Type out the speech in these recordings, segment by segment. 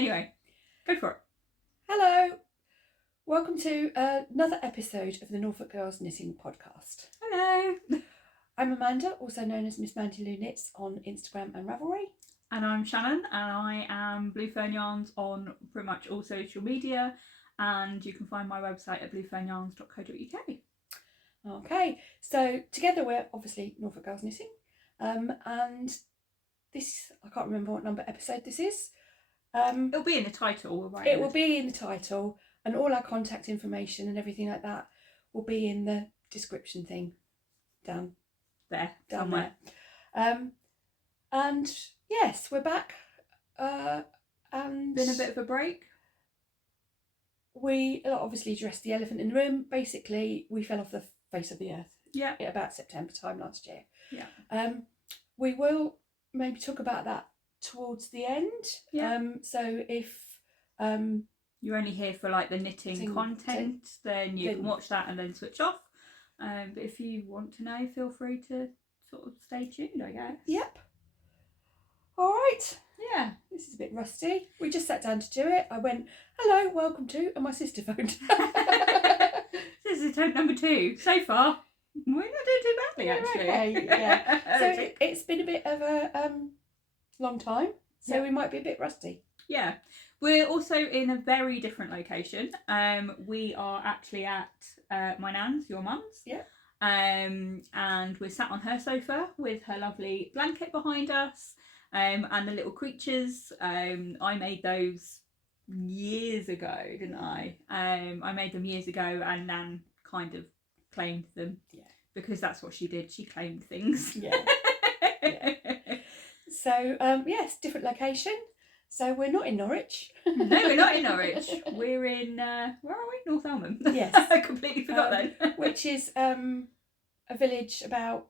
Anyway, go for it. Hello, welcome to another episode of the Norfolk Girls Knitting Podcast. Hello. I'm Amanda, also known as Miss Mandy Lou Knits on Instagram and Ravelry. And I'm Shannon, and I am Blue Fern Yarns on pretty much all social media, and you can find my website at bluefernyarns.co.uk. Okay, so together we're obviously Norfolk Girls Knitting, and this, I can't remember what number episode this is. It'll be in the title, right? It will be in the title, and all our contact information and everything like that will be in the description thing down there. And yes, we're back. And been a bit of a break. We obviously addressed the elephant in the room. Basically, we fell off the face of the earth. Yeah. At about September time last year. Yeah. We will maybe talk about that towards the end. Yeah. So if you're only here for like the knitting content, then you can watch that and then switch off. But if you want to know, feel free to sort of stay tuned, I guess. Yep. All right. Yeah. This is a bit rusty. We just sat down to do it. I went, hello, welcome to, and my sister phoned. This is attempt number 2. So far, we're not doing too badly, actually. Okay, yeah. So it's been a bit of a long time, so we might be a bit rusty. Yeah. We're also in a very different location. We are actually at my nan's, your mum's. Yeah. And we're sat on her sofa with her lovely blanket behind us. And the little creatures. I made those years ago, didn't I? I made them years ago, and Nan kind of claimed them. Yeah. Because that's what she did. She claimed things. Yeah. Yeah. So yes, different location. So we're not in Norwich. No, we're not in Norwich. We're in where are we? North Elmham. Yes. I completely forgot then. Which is a village about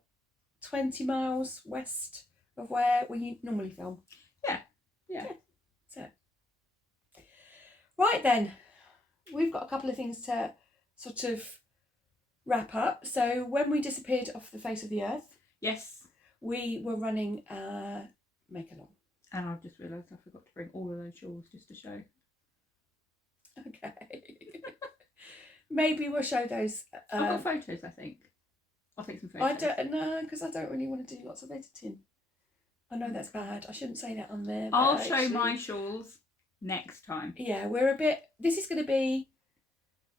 20 miles west of where we normally film. Yeah. So right then, we've got a couple of things to sort of wrap up. So when we disappeared off the face of the earth, Yes. we were running a make along. And I've just realised I forgot to bring all of those shawls just to show. Okay. Maybe we'll show those. I've got photos, I think. I'll take some photos. I don't know, because I don't really want to do lots of editing. I know that's bad. I shouldn't say that on there. I'll show my shawls next time. Yeah, we're a bit... This is going to be...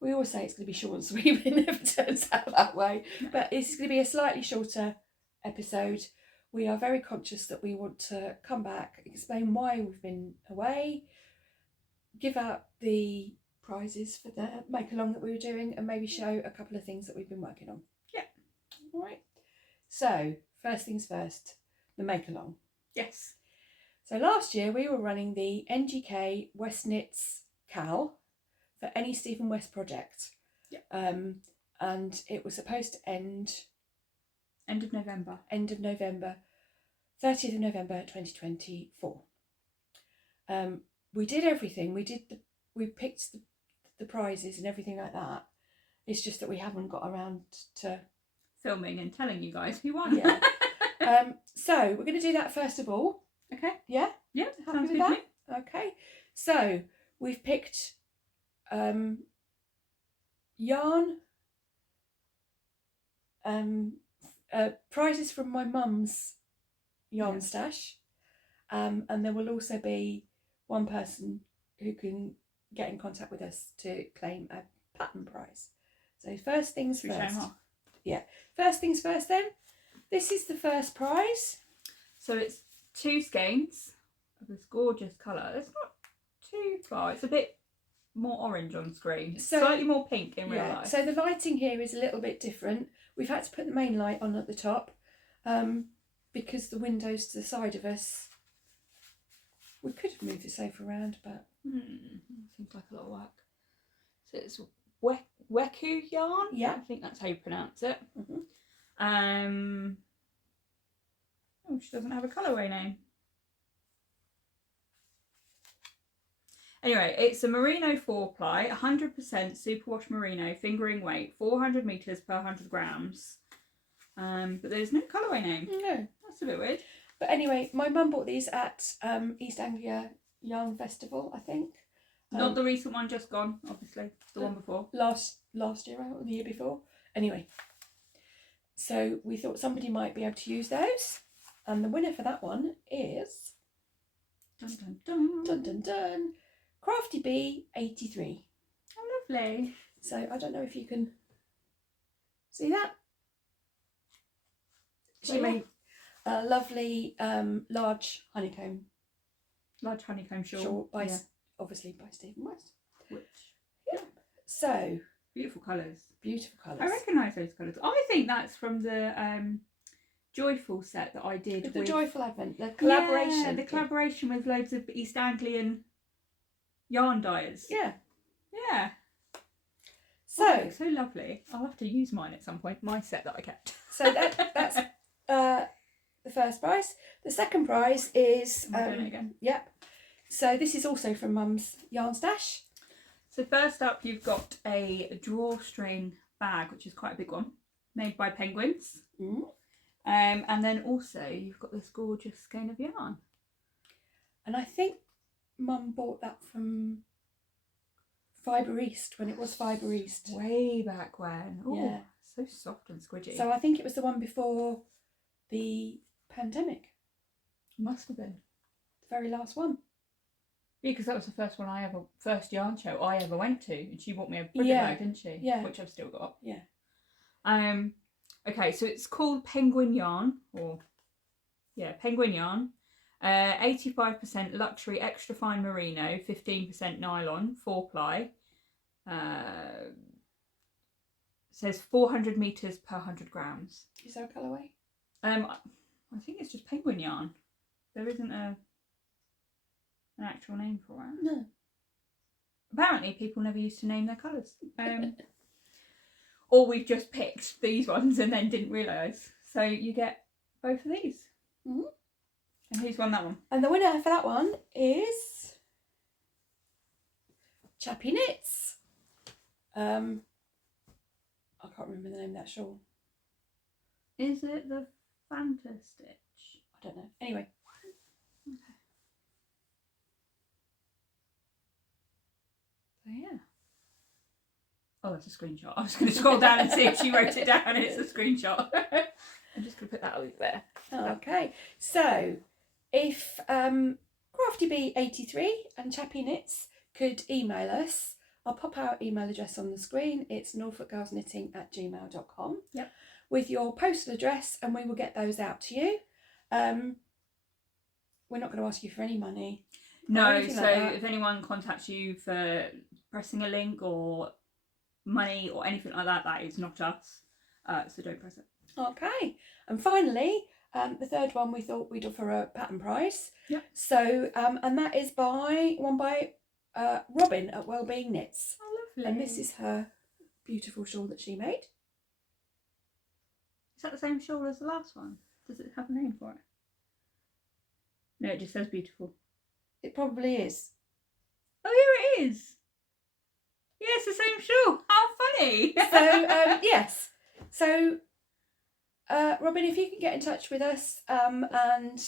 We always say it's going to be short and sweet, but it never turns out that way. No. But this is going to be a slightly shorter episode. We are very conscious that we want to come back, explain why we've been away, give out the prizes for the make-along that we were doing, and maybe show a couple of things that we've been working on. Yeah. All right. So, first things first, the make-along. Yes. So last year we were running the NGK Westknits KAL for any Stephen West project. Yeah. And it was supposed to end... End of November. 30th of November 2024. We did everything. We picked the prizes and everything like that. It's just that we haven't got around to filming and telling you guys who won. Yeah. So we're going to do that first of all. Okay. Yeah? Yeah, Happy sounds with good to that? Okay. So we've picked yarn, prizes from my mum's yarn stash, and there will also be one person who can get in contact with us to claim a pattern prize. So first things first. Yeah. First things first then. This is the first prize. So it's 2 skeins of this gorgeous colour. It's not too far. It's a bit more orange on screen. So, slightly more pink in real life. So the lighting here is a little bit different. We've had to put the main light on at the top because the windows to the side of us. We could have moved the sofa around, but seems like a lot of work. So it's Weku yarn. Yeah, I think that's how you pronounce it. Mm-hmm. Oh, she doesn't have a colourway name. Anyway, it's a merino 4-ply, 100% superwash merino, fingering weight, 400 metres per 100 grams. But there's no colourway name. No. That's a bit weird. But anyway, my mum bought these at East Anglia yarn festival, I think. Not the recent one, just gone, obviously. The one before. Last year or the year before. Anyway, so we thought somebody might be able to use those. And the winner for that one is... Dun, dun, dun. Dun dun dun! Crafty Bee 83. Oh, lovely. So I don't know if you can see that. She made a lovely large honeycomb shawl. by obviously by Stephen West. Which, so beautiful colours. Beautiful colours. I recognise those colours. I think that's from the Joyful set that I did the with Joyful Advent, the collaboration. Yeah, the collaboration with loads of East Anglian yarn dyers. Yeah. Yeah. So so lovely. I'll have to use mine at some point. My set that I kept. So that's the first prize. The second prize is Am I doing it again? Yep. So this is also from Mum's Yarn Stash. So first up, you've got a drawstring bag, which is quite a big one, made by Penguins. Mm. And then also you've got this gorgeous skein of yarn. And I think Mum bought that from Fibre East when it was Fibre East. Way back when. Ooh, yeah. So soft and squidgy. So I think it was the one before the pandemic. Must have been. The very last one. Yeah, because that was the first yarn show I ever went to, and she bought me a Bridget bag, didn't she? Yeah. Which I've still got. Yeah. Okay, so it's called Penguin Yarn, Penguin Yarn. 85% luxury extra fine merino, 15% nylon, 4-ply. Says 400 meters per 100 grams. Is there a colourway? I think it's just penguin yarn. There isn't an actual name for it. No. Apparently, people never used to name their colours. Or we've just picked these ones and then didn't realise. So you get both of these. Mm-hmm. And who's won that one? And the winner for that one is Chappieknits. I can't remember the name of that shawl. Is it the Fanta Stitch? I don't know. Anyway. Okay. So yeah. Oh, that's a screenshot. I was going to scroll down and see if she wrote it down. It's a screenshot. I'm just going to put that over there. Okay. So, if Crafty Bee 83 and Chappieknits could email us, I'll pop our email address on the screen. It's norfolkgirlsknitting@gmail.com. Yep. With your postal address, and we will get those out to you. We're not going to ask you for any money. No, so if anyone contacts you for pressing a link or money or anything like that, that is not us. So don't press it. Okay. And finally, the third one we thought we'd offer a pattern prize. Yep. So, and that is by Robin at Wellbeingknits. Oh, lovely. And this is her beautiful shawl that she made. Is that the same shawl as the last one? Does it have a name for it? No, it just says beautiful. It probably is. Oh, here it is. Yeah, it's the same shawl. How funny. So, yes. So, Robin, if you can get in touch with us, and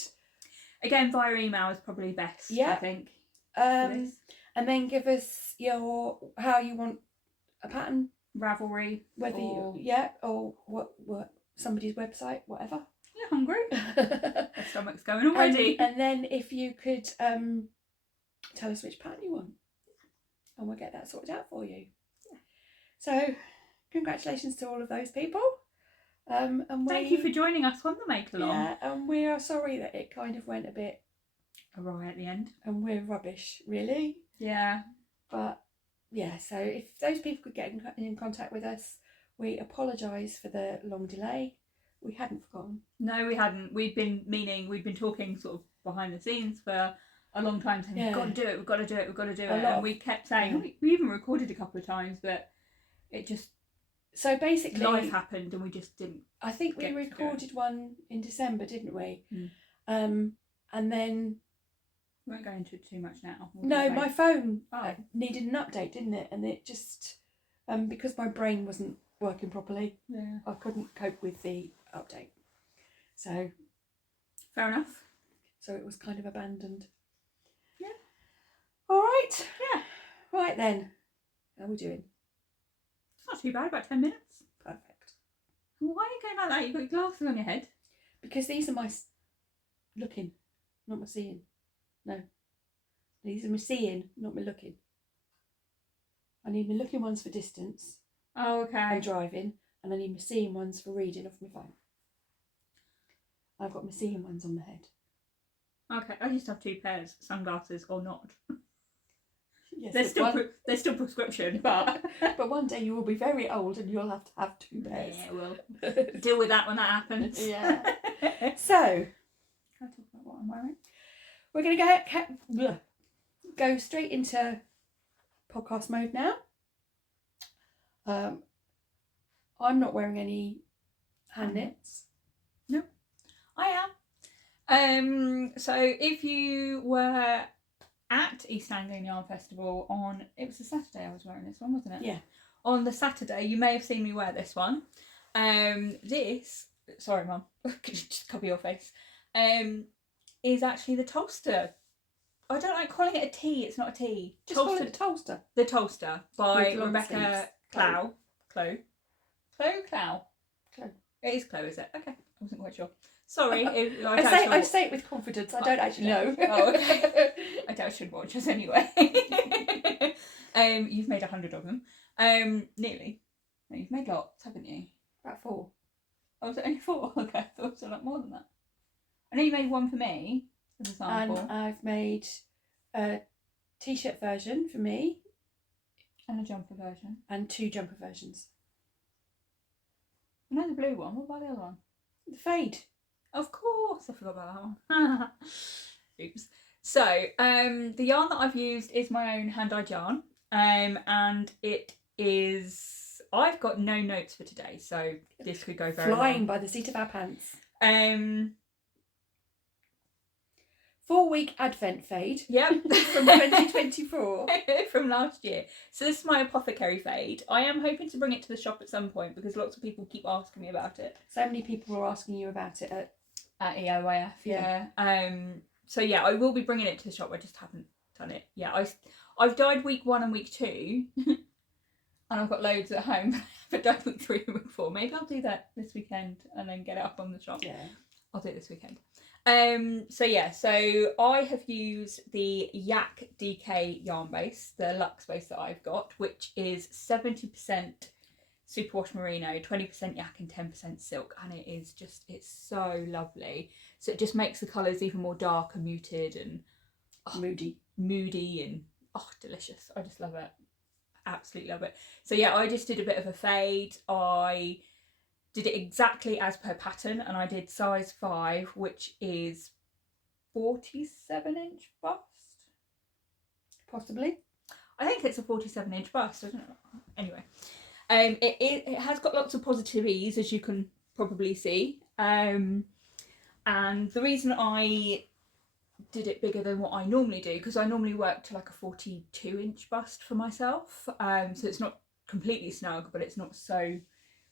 again via email is probably best. Yeah. I think. And then give us how you want a pattern, Ravelry, whether or what somebody's website, whatever. You're hungry. My stomach's going already. And then if you could tell us which pattern you want, and we'll get that sorted out for you. Yeah. So, congratulations to all of those people. And thank you for joining us on the make along. Yeah, and we are sorry that it kind of went a bit awry at the end. And we're rubbish, really. Yeah. But yeah, so if those people could get in contact with us, we apologise for the long delay. We hadn't forgotten. No, we hadn't. We'd been talking sort of behind the scenes for a long time, saying we've got to do it, we've got to do it, we've got to do it. And we kept saying, we even recorded a couple of times, but it just... So basically... life happened and we just didn't... I think we recorded one in December, didn't we? Mm. And then... We won't go into it too much now. No, my phone needed an update, didn't it? And it just... because my brain wasn't working properly, I couldn't cope with the update. So... Fair enough. So it was kind of abandoned. Yeah. it? Yeah. Right then. How are we doing? It's not too bad, about 10 minutes. Perfect. Why are you going like that? You've got your glasses on your head. Because these are my looking, not my seeing. No. These are my seeing, not my looking. I need my looking ones for distance Oh, okay. and driving, and I need my seeing ones for reading off my phone. I've got my seeing ones on my head. Okay, I used to have 2 pairs, sunglasses or not. Yes, they're still prescription, but but one day you will be very old and you'll have to have 2 pairs. yeah, we'll deal with that when that happens. Yeah. So, can I talk about what I'm wearing? we're going to go straight into podcast mode now. I'm not wearing any hand knits. No, I am. So if you were at East Anglian Yarn Festival it was a Saturday I was wearing this one, wasn't it? Yeah. On the Saturday, you may have seen me wear this one. Sorry Mum, could you just cover your face? Is actually the Tolsta. I don't like calling it a tee, it's not a tee. Just call it Tolsta. The Tolsta by With long Rebecca sleeves. Clow. Clow. Clow. It is Clow, is it? Okay, I wasn't quite sure. Sorry. I say it with confidence. I don't actually know. Oh, okay. I doubt she'd watch us anyway. You've made 100 of them. Nearly. No, you've made lots, haven't you? About 4. Oh, was it only 4? Okay, I thought it was a lot more than that. I know you made one for me as a sample. And I've made a t-shirt version for me. And a jumper version. And 2 jumper versions. I know the blue one. What about the other one? The fade. Of course, I forgot about that one. Oops. So, the yarn that I've used is my own hand-dyed yarn, and it is. I've got no notes for today, so this could go very flying well. by the seat of our pants. 4-week Advent fade. Yep, from 2024. From last year. So this is my Apothecary fade. I am hoping to bring it to the shop at some point because lots of people keep asking me about it. So many people were asking you about it at EOYF. Yeah. So yeah, I will be bringing it to the shop. I just haven't done it. Yeah, I've dyed week 1 and week 2, and I've got loads at home. But dyed week 3 and week 4. Maybe I'll do that this weekend and then get it up on the shop. Yeah, I'll do it this weekend. So I have used the Yak DK yarn base, the luxe base that I've got, which is 70% superwash merino, 20% yak and 10% silk, and it's so lovely. So it just makes the colours even more dark and muted and moody and delicious. I just love it, absolutely love it. So yeah, I just did a bit of a fade. I did it exactly as per pattern, and I did size 5, which is 47-inch bust. Possibly. I think it's a 47-inch bust. I don't know. Anyway, it has got lots of positive ease, as you can probably see. And the reason I did it bigger than what I normally do, because I normally work to like a 42-inch bust for myself. So it's not completely snug, but it's not so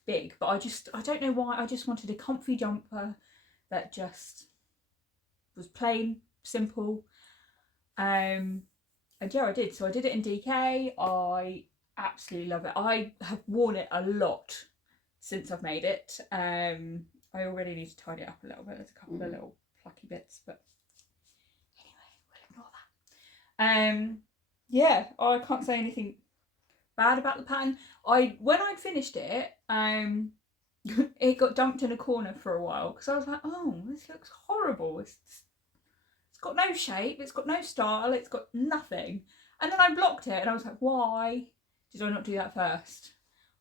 big. But I don't know why, I just wanted a comfy jumper that just was plain, simple. And yeah, I did. So I did it in DK. I absolutely love it. I have worn it a lot since I've made it. I already need to tidy it up a little bit. There's a couple of little plucky bits, but anyway, we'll ignore that. Yeah, I can't say anything bad about the pattern. When I'd finished it, it got dumped in a corner for a while because I was like, oh, this looks horrible. It's got no shape, it's got no style, it's got nothing. And then I blocked it and I was like, why did I not do that first?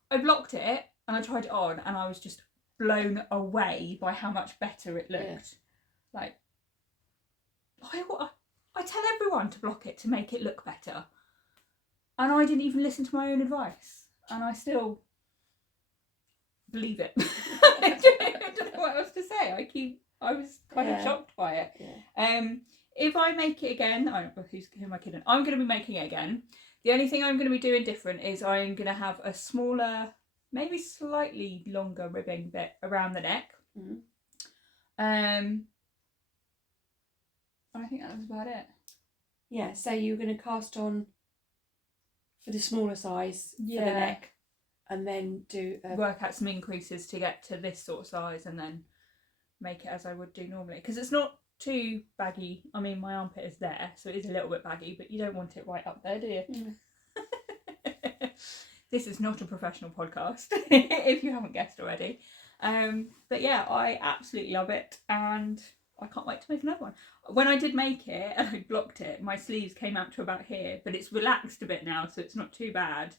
I blocked it and I tried it on and I was just blown away by how much better it looked. Yeah. Like, I tell everyone to block it to make it look better. And I didn't even listen to my own advice. And I still believe it. I don't know what else to say. I was kind of shocked by it. Yeah. If I make it again, who am I kidding? I'm going to be making it again. The only thing I'm going to be doing different is I'm going to have a smaller, maybe slightly longer ribbing bit around the neck. I think that was about it. Yeah, so you're going to cast on for the smaller size for the Yeah. neck, and then do Work out some increases to get to this sort of size, and then make it as I would do normally, because it's not too baggy. I mean, my armpit is there, so it is a little bit baggy, but you don't want it right up there, do you? This is not a professional podcast, if you haven't guessed already. But yeah, I absolutely love it, and I can't wait to make another one. When I did make it and I blocked it, my sleeves came out to about here, but it's relaxed a bit now, so it's not too bad.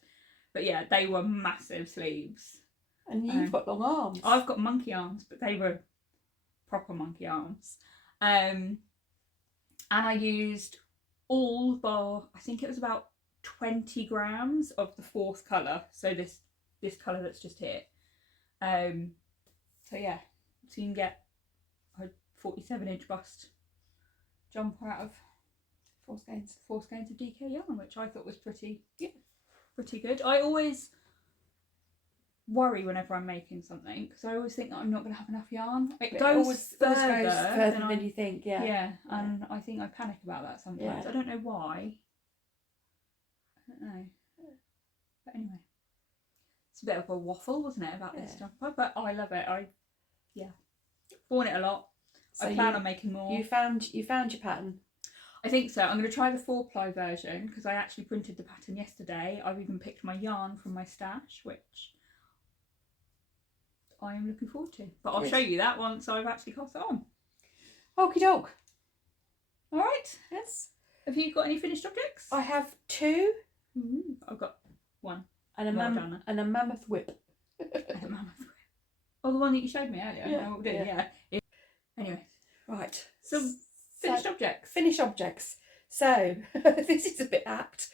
But yeah, they were massive sleeves. And you've got long arms. I've got monkey arms, but they were proper monkey arms. And I used all bar, I think it was about 20 grams of the 4th colour, so this colour that's just here. So yeah, so you can get a 47-inch bust jumper out of 4 skeins of DK yarn, which I thought was pretty good. I always worry whenever I'm making something, because I always think that I'm not going to have enough yarn. It goes further than you think. Yeah, and I think I panic about that sometimes. Yeah. I don't know why. I don't know. But anyway, it's a bit of a waffle, wasn't it, about this jumper? But I love it. Worn it a lot. So I plan on making more. You found your pattern. I think so. I'm going to try the 4-ply version, because I actually printed the pattern yesterday. I've even picked my yarn from my stash, which I am looking forward to. But I'll show you that once I've actually cast it on. Okie doke. All right. Yes. Have you got any finished objects? I have 2. I've got 1. And a mammoth whip. And a mammoth whip. Oh, the one that you showed me earlier. Yeah. Anyway. Right. Some finished objects. Finished objects. So, this is a bit apt,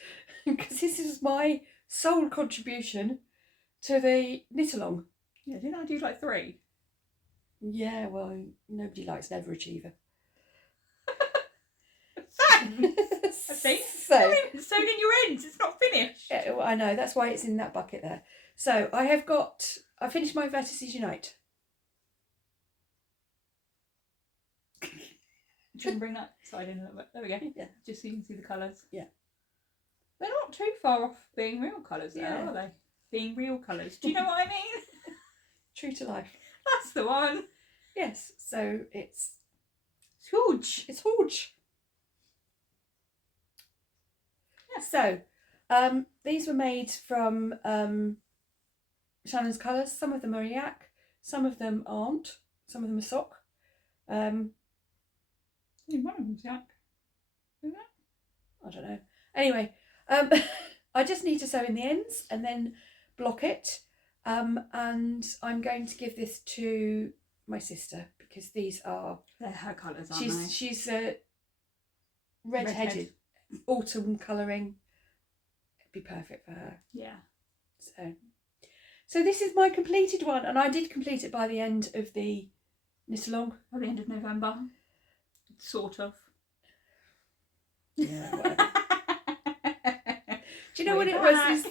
because this is my sole contribution to the knit-along. Yeah, didn't I do like 3? Yeah, well, nobody likes an overachiever. Thanks. I think. So it's sewn in your ends. It's not finished. Yeah, well, I know. That's why it's in that bucket there. So I finished my Vertices Unite. Do you want to bring that side in a little bit? There we go. Yeah. Just so you can see the colours. Yeah. They're not too far off being real colours now, Yeah. are they? Being real colours. Do you know what I mean? True to life. That's the one. Yes. So it's huge. It's huge. Yeah. So these were made from Shannon's colours. Some of them are yak, some of them aren't, some of them are sock. One of them's yak. Is that? I don't know. Anyway, I just need to sew in the ends and then block it. And I'm going to give this to my sister, because these are... They're her colours, aren't they? She's red-headed, autumn colouring. It'd be perfect for her. Yeah. So this is my completed one, and I did complete it by the end of the knit-along. By the end of November. Sort of. Yeah, whatever. Do you know what it was?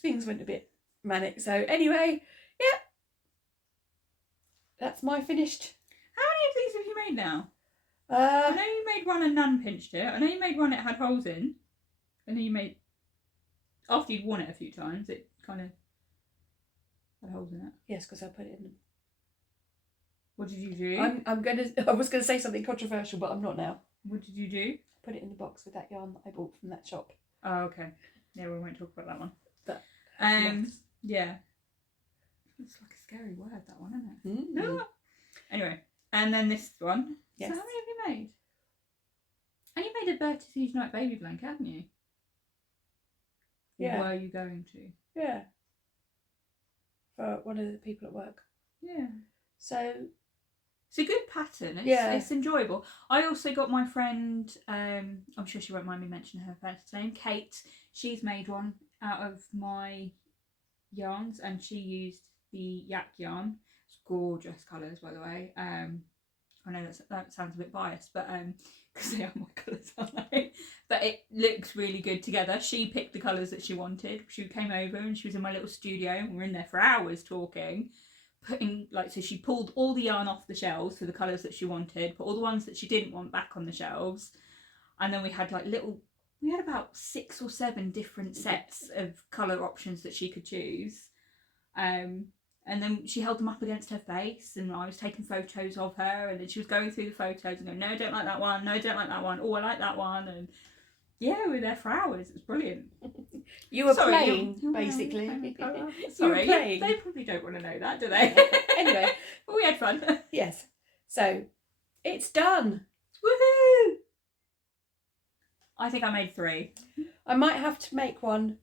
Things went a bit manic. So anyway, yeah. That's my finished. How many of these have you made now? I know you made one and Nan pinched it. I know you made one it had holes in. I know you made... After you'd worn it a few times, it kind of had holes in it. Yes, because I put it in. What did you do? I was gonna say something controversial, but I'm not now. What did you do? Put it in the box with that yarn that I bought from that shop. Oh, okay. Yeah, we won't talk about that one. But yeah. It's like a scary word, that one, isn't it? Mm. Anyway, and then this one. Yes. So how many have you made? And you made a Vertices Unite baby blanket, haven't you? Yeah. Or were you going to? Yeah. For one of the people at work. Yeah. So it's a good pattern. It's enjoyable. I also got my friend, I'm sure she won't mind me mentioning her first name, Kate. She's made one out of my yarns, and she used the yak yarn. It's gorgeous colours, by the way. I know that sounds a bit biased, but because they are my colours, aren't they? But it looks really good together. She picked the colours that she wanted. She came over and she was in my little studio, and we were in there for hours talking, putting, like, so she pulled all the yarn off the shelves for the colours that she wanted, put all the ones that she didn't want back on the shelves, and then we had like we had about 6 or 7 different sets of colour options that she could choose. And then she held them up against her face, and I was taking photos of her, and then she was going through the photos and going, no, I don't like that one, no, I don't like that one, oh, I like that one. And yeah, we were there for hours. It was brilliant. You were playing, basically. Sorry, you were playing. They probably don't want to know that, do they? Anyway. But we had fun. Yes. So, it's done. Woohoo! I think I made 3. I might have to make one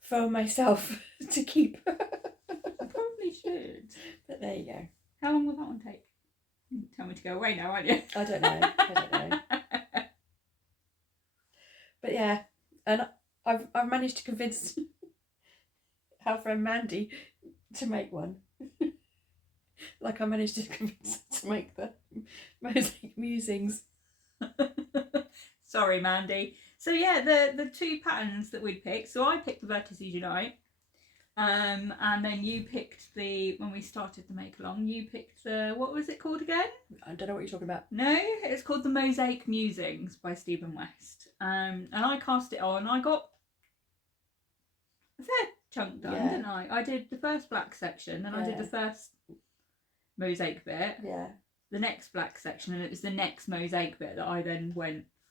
for myself to keep. I probably should. But there you go. How long will that one take? You tell me to go away now, aren't you? I don't know. But yeah, and I've managed to convince our friend Mandy to make one. Like I managed to convince her to make the Mosaic Musings. Sorry, Mandy. So yeah, the 2 patterns that we'd picked. So I picked the Vertices Unite, and then you picked when we started the make along, you picked the, what was it called again? I don't know what you're talking about. No, it's called the Mosaic Musings by Stephen West. And I cast it on. I got a fair chunk done, didn't I? I did the first black section, then I did the first mosaic bit. Yeah. The next black section, and it was the next mosaic bit that I then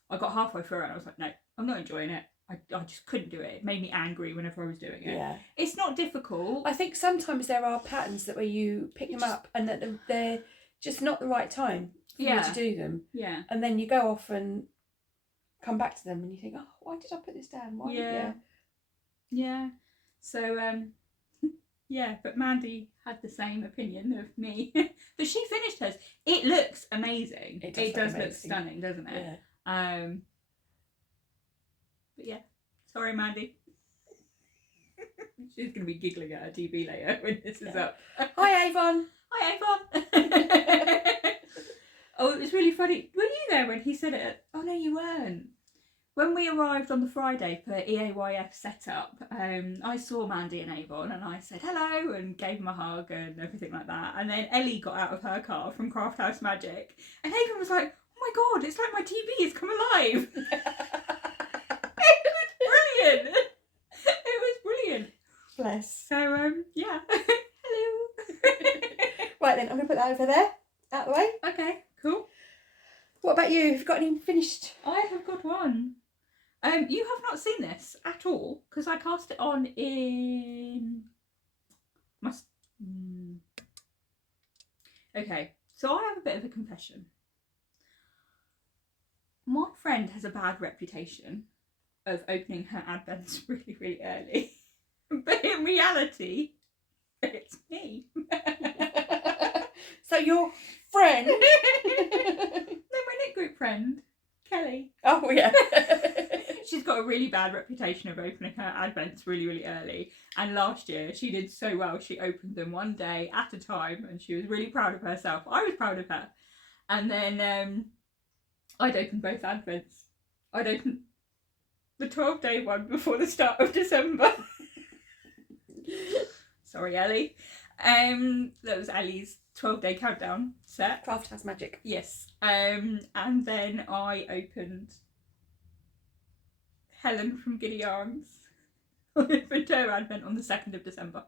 I got halfway through and I was like, no, I'm not enjoying it. I just couldn't do it. It made me angry whenever I was doing it. Yeah. It's not difficult. I think sometimes there are patterns that where you pick them up and that they're just not the right time for you to do them. Yeah. And then you go off and come back to them and you think, oh, why did I put this down? Why Yeah. So, yeah, but Mandy had the same opinion of me. But she finished hers. It looks amazing. It does look stunning, doesn't it? Yeah. But yeah, sorry, Mandy. She's going to be giggling at her TV later when this is up. Hi, Avon. Hi, Avon. Oh, it was really funny. Were you there when he said it? Oh, no, you weren't. When we arrived on the Friday for EAYF setup, I saw Mandy and Avon and I said hello and gave them a hug and everything like that. And then Ellie got out of her car from Craft House Magic and Avon was like, oh my God, it's like my TV has come alive. It was brilliant. It was brilliant. Bless. So, yeah. Hello. Right then, I'm going to put that over there, out of the way. Okay, cool. What about you? Have you got any finished? I have got one. You have not seen this at all because I cast it on in. Okay, so I have a bit of a confession. My friend has a bad reputation of opening her advents really, really early, but in reality, it's me. So your friend? No, my knit group friend, Kelly. Oh yeah. She's got a really bad reputation of opening her advents really, really early. And last year she did so well. She opened them one day at a time and she was really proud of herself. I was proud of her. And then I'd opened both advents. I'd opened the 12-day one before the start of December. Sorry, Ellie. That was Ellie's 12-day countdown set. Craft House Magic. Yes. And then I opened Helen from Giddy Yarns. I opened her advent on the 2nd of December.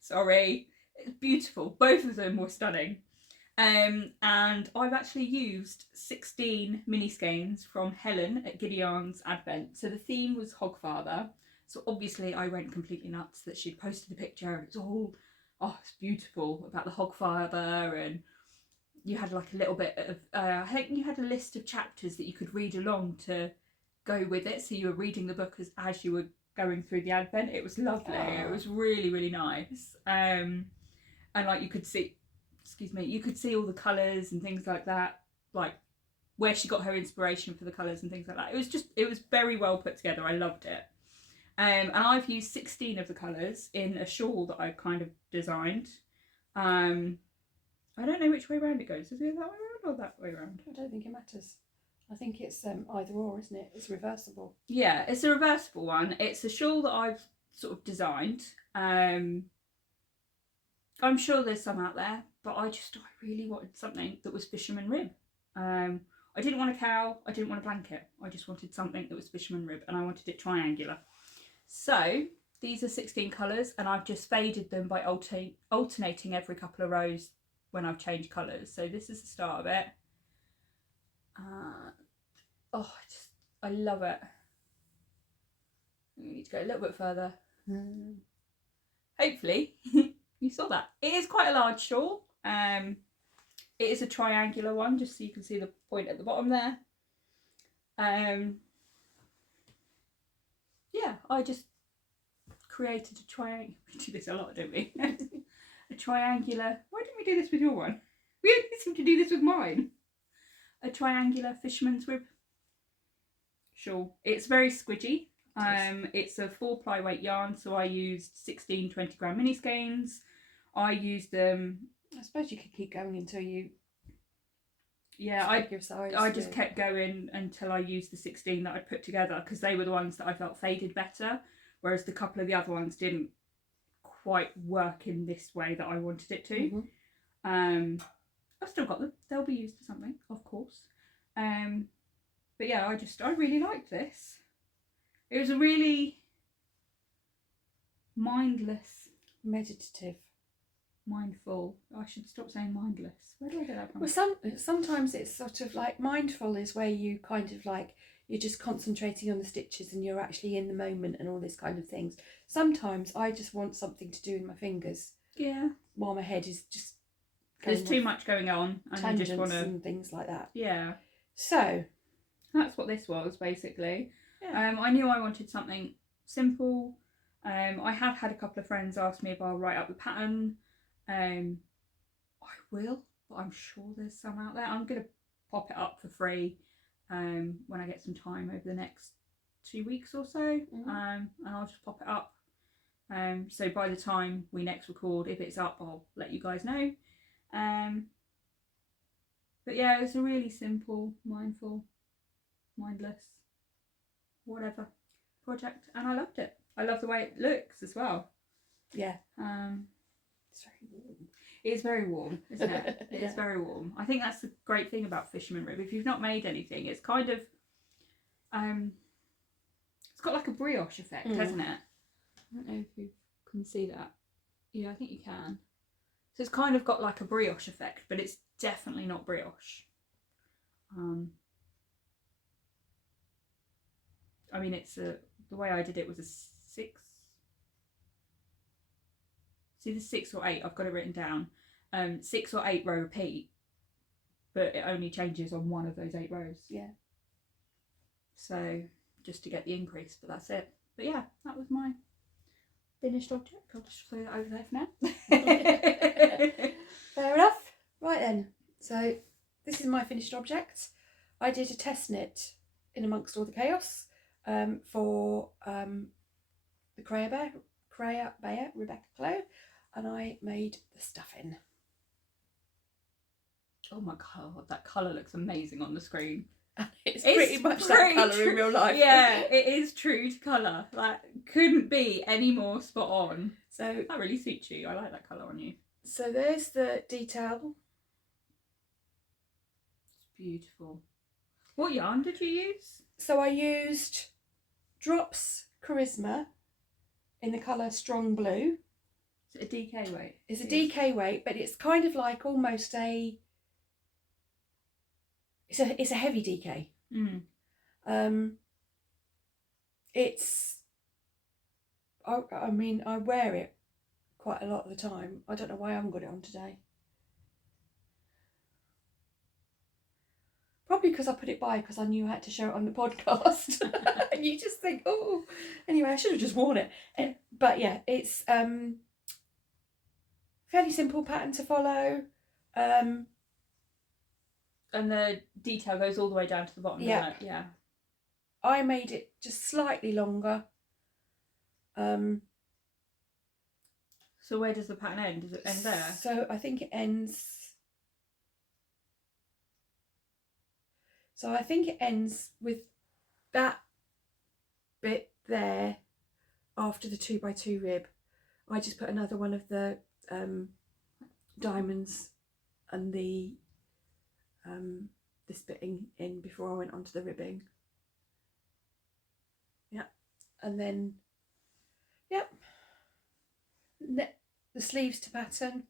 Sorry. It's beautiful. Both of them were stunning. And I've actually used 16 mini skeins from Helen at Giddy Yarns Advent. So the theme was Hogfather. So obviously I went completely nuts that she'd posted the picture and it's all, oh, it's beautiful about the Hogfather, and you had like a little bit of, I think you had a list of chapters that you could read along to go with it. So you were reading the book as you were going through the Advent. It was lovely. It was really, really nice. And like you could see, you could see all the colours and things like that, like where she got her inspiration for the colours and things like that. It was very well put together. I loved it. And I've used 16 of the colours in a shawl that I've kind of designed. I don't know which way around it goes. Is it that way around or that way around? I don't think it matters. I think it's either or, isn't it? It's reversible. Yeah, it's a reversible one. It's a shawl that I've sort of designed. I'm sure there's some out there, but I really wanted something that was fisherman rib. I didn't want a cowl, I didn't want a blanket, I just wanted something that was fisherman rib, and I wanted it triangular. So these are 16 colours, and I've just faded them by alternating every couple of rows when I've changed colours. So this is the start of it. I love it. We need to go a little bit further. Hopefully you saw that. It is quite a large shawl. It is a triangular one, just so you can see the point at the bottom there. Yeah, I just created a triangle. We do this a lot, don't we? A triangular. Why didn't we do this with your one? We only seem to do this with mine. A triangular fisherman's rib shawl. It's very squidgy. It's a 4-ply weight yarn, so I used 16 20-gram mini skeins. I used them. I suppose you could keep going until you. Yeah, I just kept going until I used the 16 that I'd put together, because they were the ones that I felt faded better, whereas the couple of the other ones didn't quite work in this way that I wanted it to. I've still got them. They'll be used for something, of course. But yeah, I really liked this. It was a really mindless, meditative, mindful. I should stop saying mindless. Where do I get that from? Well, sometimes it's sort of like mindful is where you kind of like you're just concentrating on the stitches and you're actually in the moment and all this kind of things. Sometimes I just want something to do with my fingers. Yeah. While my head is just. There's too much going on, and you just want to. And things like that. Yeah. So. That's what this was basically. Yeah. I knew I wanted something simple. I have had a couple of friends ask me if I'll write up the pattern. I will, but I'm sure there's some out there. I'm going to pop it up for free when I get some time over the next 2 weeks or so. And I'll just pop it up. So by the time we next record, if it's up, I'll let you guys know. But yeah, it's a really simple, mindful, mindless, whatever project, and I loved it. I love the way it looks as well. Yeah. It's very warm. It's very warm, isn't it? It's very warm. I think that's the great thing about fisherman rib. If you've not made anything, it's kind of it's got like a brioche effect, hasn't it? I don't know if you can see that. Yeah, I think you can. So it's kind of got like a brioche effect, but it's definitely not brioche. I mean, the way I did it was a 6. See the 6 or 8, I've got it written down. 6 or 8 row repeat, but it only changes on one of those 8 rows. Yeah. So just to get the increase, but that's it. But yeah, that was my finished object. I'll just throw that over there for now. Fair enough. Right then. So this is my finished object. I did a test knit in amongst all the chaos for the Rebecca Clow, and I made the Staffin. Oh my god, that colour looks amazing on the screen. It's pretty much that colour in real life. Yeah, it is true to colour. Like, couldn't be any more spot on. So that really suits you. I like that colour on you. So there's the detail. It's beautiful. What yarn did you use? So I used Drops Karisma in the colour Strong Blue. Is it a DK weight? It's a DK weight, but it's kind of like almost a. It's a heavy DK. It's. I mean, I wear it quite a lot of the time. I don't know why I haven't got it on today. Probably because I put it by because I knew I had to show it on the podcast. And you just think, oh, anyway, I should have just worn it. But yeah, it's fairly simple pattern to follow. And the detail goes all the way down to the bottom. Yeah. Yeah. I made it just slightly longer. So where does the pattern end? Does it end there? So I think it ends. So I think it ends with that bit there, after the 2x2 rib, I just put another one of the diamonds and the this bitting in before I went onto the ribbing. Yep, and then yep, the sleeves to pattern.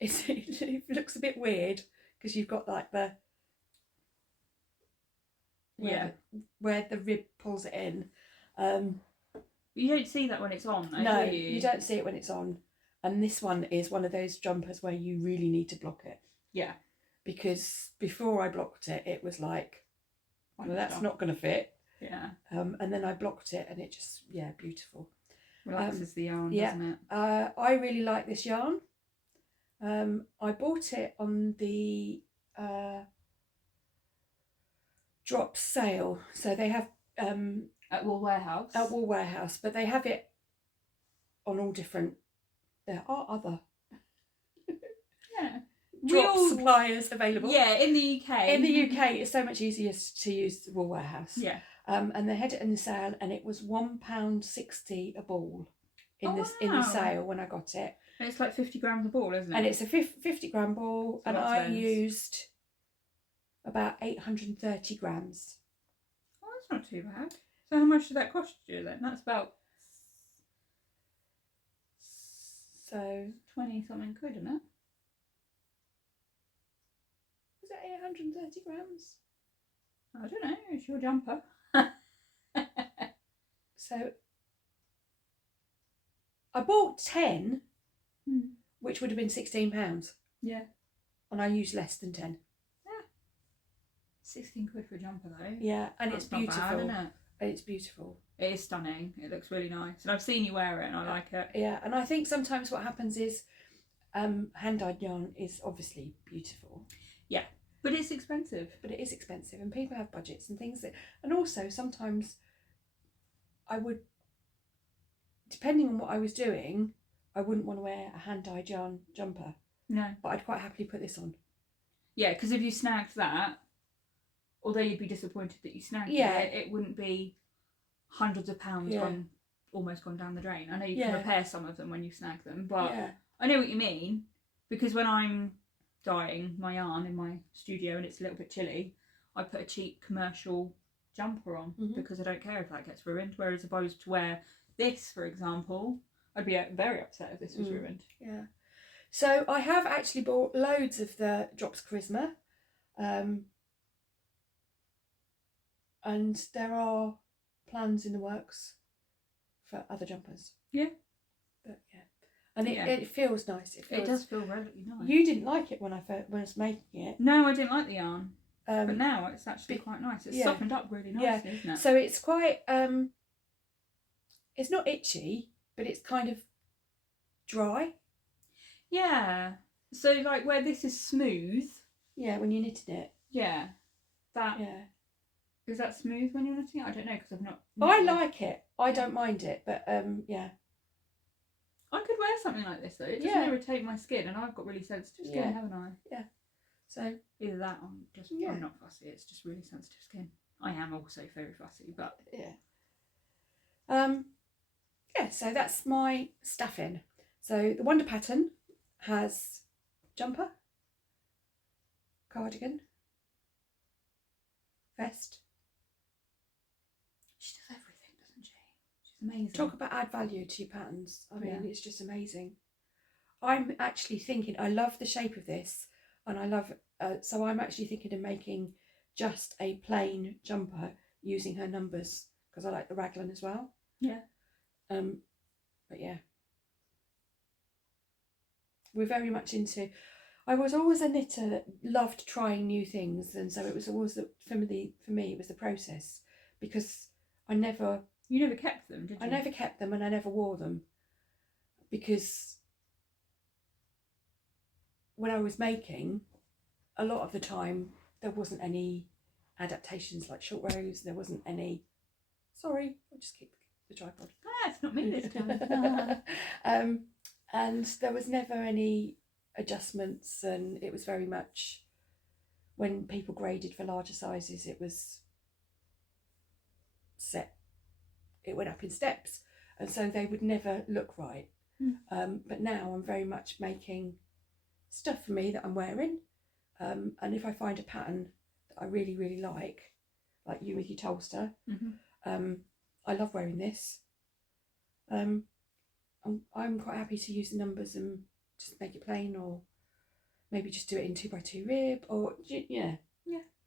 It looks a bit weird because you've got like the where the rib pulls it in. You don't see that when it's on, though, No, do you? you don't see it when it's on. And this one is one of those jumpers where you really need to block it. Yeah. Because before I blocked it, it was like, well, that's not going to fit. Yeah. And then I blocked it and it just, beautiful. Relaxes the yarn, doesn't it? I really like this yarn. I bought it on the drop sale. So they have... At Wool Warehouse. At Wool Warehouse, but they have it on all different... There are other... Yeah. drop suppliers available. Yeah, in the UK. In the UK, it's so much easier to use the Wool Warehouse. Yeah. And they had it in the sale, and it was £1.60 a ball in in the wow. sale when I got it. And it's like 50 grams a ball, isn't it? And it's a 50 gram ball, So and that's I loads. used about 830 grams. Oh, that's not too bad. So how much did that cost you then? That's about So 20 something quid, isn't it? was it 830 grams? I don't know. It's your jumper. So I bought 10, which would have been £16. Yeah. And I used less than 10. 16 quid for a jumper though. Yeah, and That's it's not beautiful. bad, isn't it? It's beautiful. It is stunning. It looks really nice. And I've seen you wear it and I like it. Yeah, and I think sometimes what happens is hand-dyed yarn is obviously beautiful. Yeah. But it's expensive. But it is expensive and people have budgets and things that... And also sometimes I would... Depending on what I was doing, I wouldn't want to wear a hand-dyed yarn jumper. No. But I'd quite happily put this on. Yeah, because if you snagged that, although you'd be disappointed that you snagged it, it wouldn't be hundreds of pounds almost gone down the drain. I know you can repair some of them when you snag them, but I know what you mean, because when I'm dyeing my yarn in my studio and it's a little bit chilly, I put a cheap commercial jumper on because I don't care if that gets ruined. Whereas if I was to wear this, for example, I'd be very upset if this was ruined. Yeah. So I have actually bought loads of the Drops Karisma. And there are plans in the works for other jumpers. Yeah. But yeah. And it feels nice. It does feel relatively nice. You didn't like it when I was making it. No, I didn't like the yarn. But now it's actually quite nice. It's softened up really nicely, isn't it? So it's quite, it's not itchy, but it's kind of dry. Yeah. So like where this is smooth. Yeah, when you knitted it. Yeah. That. Yeah. Is that smooth when you're knitting it? I don't know because I've not. I like it. I don't mind it, but yeah. I could wear something like this though. It doesn't irritate my skin, and I've got really sensitive skin, haven't I? Yeah. So either that, or I'm not fussy. It's just really sensitive skin. I am also very fussy, but yeah. So that's my Staffin. So the Wonder pattern has jumper, cardigan, vest. She does everything, doesn't she? She's amazing. Talk about add value to your patterns. I mean, it's just amazing. I'm actually thinking, I love the shape of this, and I love, so I'm actually thinking of making just a plain jumper using her numbers, because I like the raglan as well. Yeah. But yeah. We're very much into, I was always a knitter that loved trying new things, and so it was always, for me it was the process, because you never kept them, did you? I never kept them, and I never wore them, because when I was making, a lot of the time there wasn't any adaptations like short rows, there wasn't any, sorry, I'll just keep the tripod. It's not me this time. And there was never any adjustments, and it was very much, when people graded for larger sizes, it was set, it went up in steps. and so they would never look right. But now I'm very much making stuff for me that I'm wearing, and if I find a pattern that I really, really like you with your Tolsta, I love wearing this. I'm quite happy to use the numbers and just make it plain, or maybe just do it in 2x2 rib, or yeah.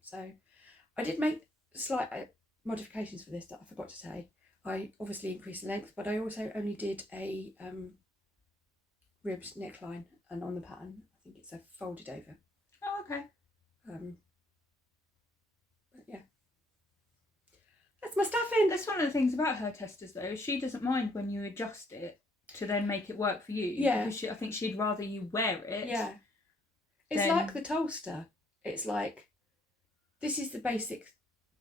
So I did make slight modifications for this that I forgot to say. I obviously increased the length, but I also only did a ribbed neckline, and on the pattern I think it's a folded over. Oh, okay. But yeah, that's my Staffin. That's one of the things about her testers though. She doesn't mind when you adjust it to then make it work for you. Yeah. Because I think she'd rather you wear it. Yeah. It's like the Tolsta. It's like, this is the basic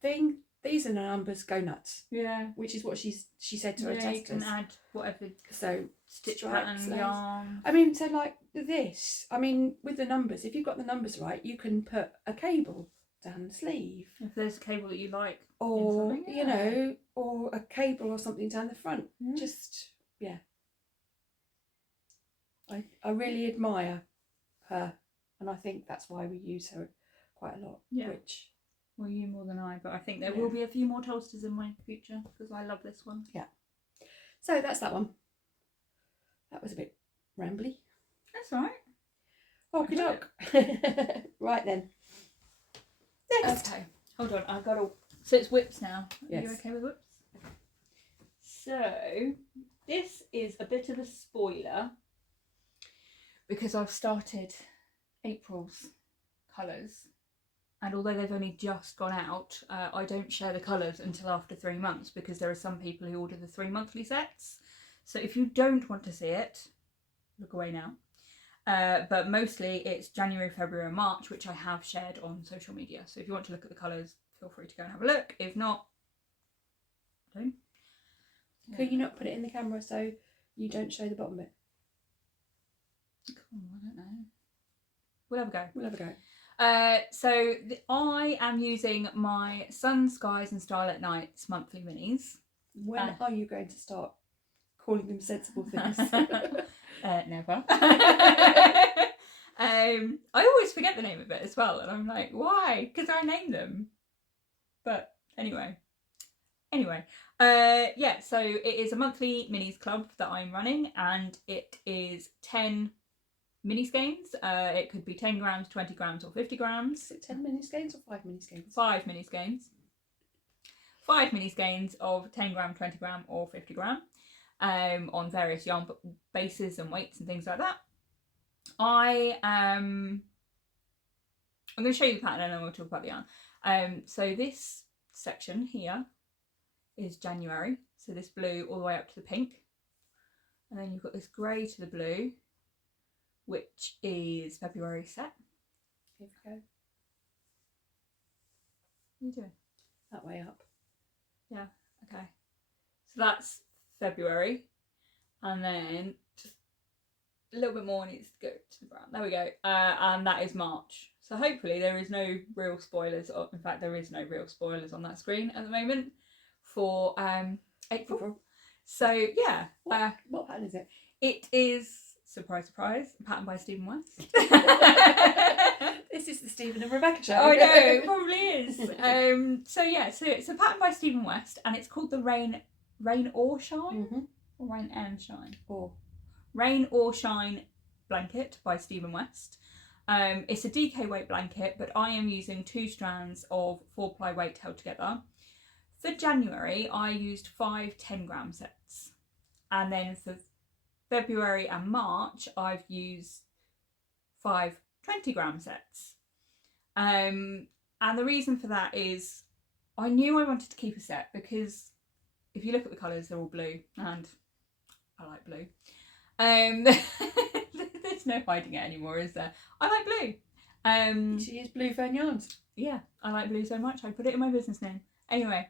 thing. These are the numbers. Go nuts. Yeah. Which is what she said to her testers. You can add whatever. So Stitch stripes, pattern, yarn. I mean, so like this. I mean, with the numbers, if you've got the numbers right, you can put a cable down the sleeve. If there's a cable that you like. Or, you know, or a cable or something down the front. Just, yeah. I really admire her, and I think that's why we use her quite a lot. Yeah. Well, you more than I, but I think there will be a few more Tolsters in my future because I love this one. Yeah. So that's that one. That was a bit rambly. That's all right. Okie doke. Right then. Next. Okay. Hold on. I've got to. So it's whips now. Yes. Are you okay with whips? Okay. So this is a bit of a spoiler because I've started April's colours, and although they've only just gone out, I don't share the colours until after 3 months because there are some people who order the 3 monthly sets. So if you don't want to see it, look away now. But mostly it's January, February and March, which I have shared on social media. So if you want to look at the colours, feel free to go and have a look. If not, don't. Could you not put it in the camera so you don't show the bottom bit? Cool, I don't know. We'll have a go. We'll have a go. So I am using my Sun, Skies and Starlit Nights monthly minis. When are you going to start calling them sensible things? Never. I always forget the name of it as well, and I'm like, why? Because I named them. But anyway, yeah. So it is a monthly minis club that I'm running, and it is 10 mini skeins. It could be 10 grams, 20 grams, or 50 grams. Is it 10 mini skeins or 5 mini skeins? 5 mini skeins. 5 mini skeins of 10 gram, 20 gram, or 50 gram. On various yarn bases and weights and things like that. I'm going to show you the pattern and then we'll talk about the yarn. So this section here is January, so this blue all the way up to the pink, and then you've got this grey to the blue, which is February set. Here we go. What are you doing? That way up. Yeah, okay. So that's February, and then just a little bit more needs to go to the brown. There we go. And that is March. So hopefully there is no real spoilers. In fact, there is no real spoilers on that screen at the moment for April. So yeah. What pattern is it? It is, surprise, surprise, a pattern by Stephen West. This is the Stephen and Rebecca show. I know, it probably is. So yeah, so it's a pattern by Stephen West, and it's called the Rain or Shine, or Rain and Shine, or Rain or Shine blanket by Stephen West. It's a DK weight blanket, but I am using 2 strands of 4-ply weight held together. For January, I used 5 10-gram sets, and then for February and March, I've used 5 20-gram sets. And the reason for that is I knew I wanted to keep a set because if you look at the colours, they're all blue, and I like blue. There's no hiding it anymore, is there? I like blue. She is Blue Fern Yarns. Yeah, I like blue so much, I put it in my business name. Anyway,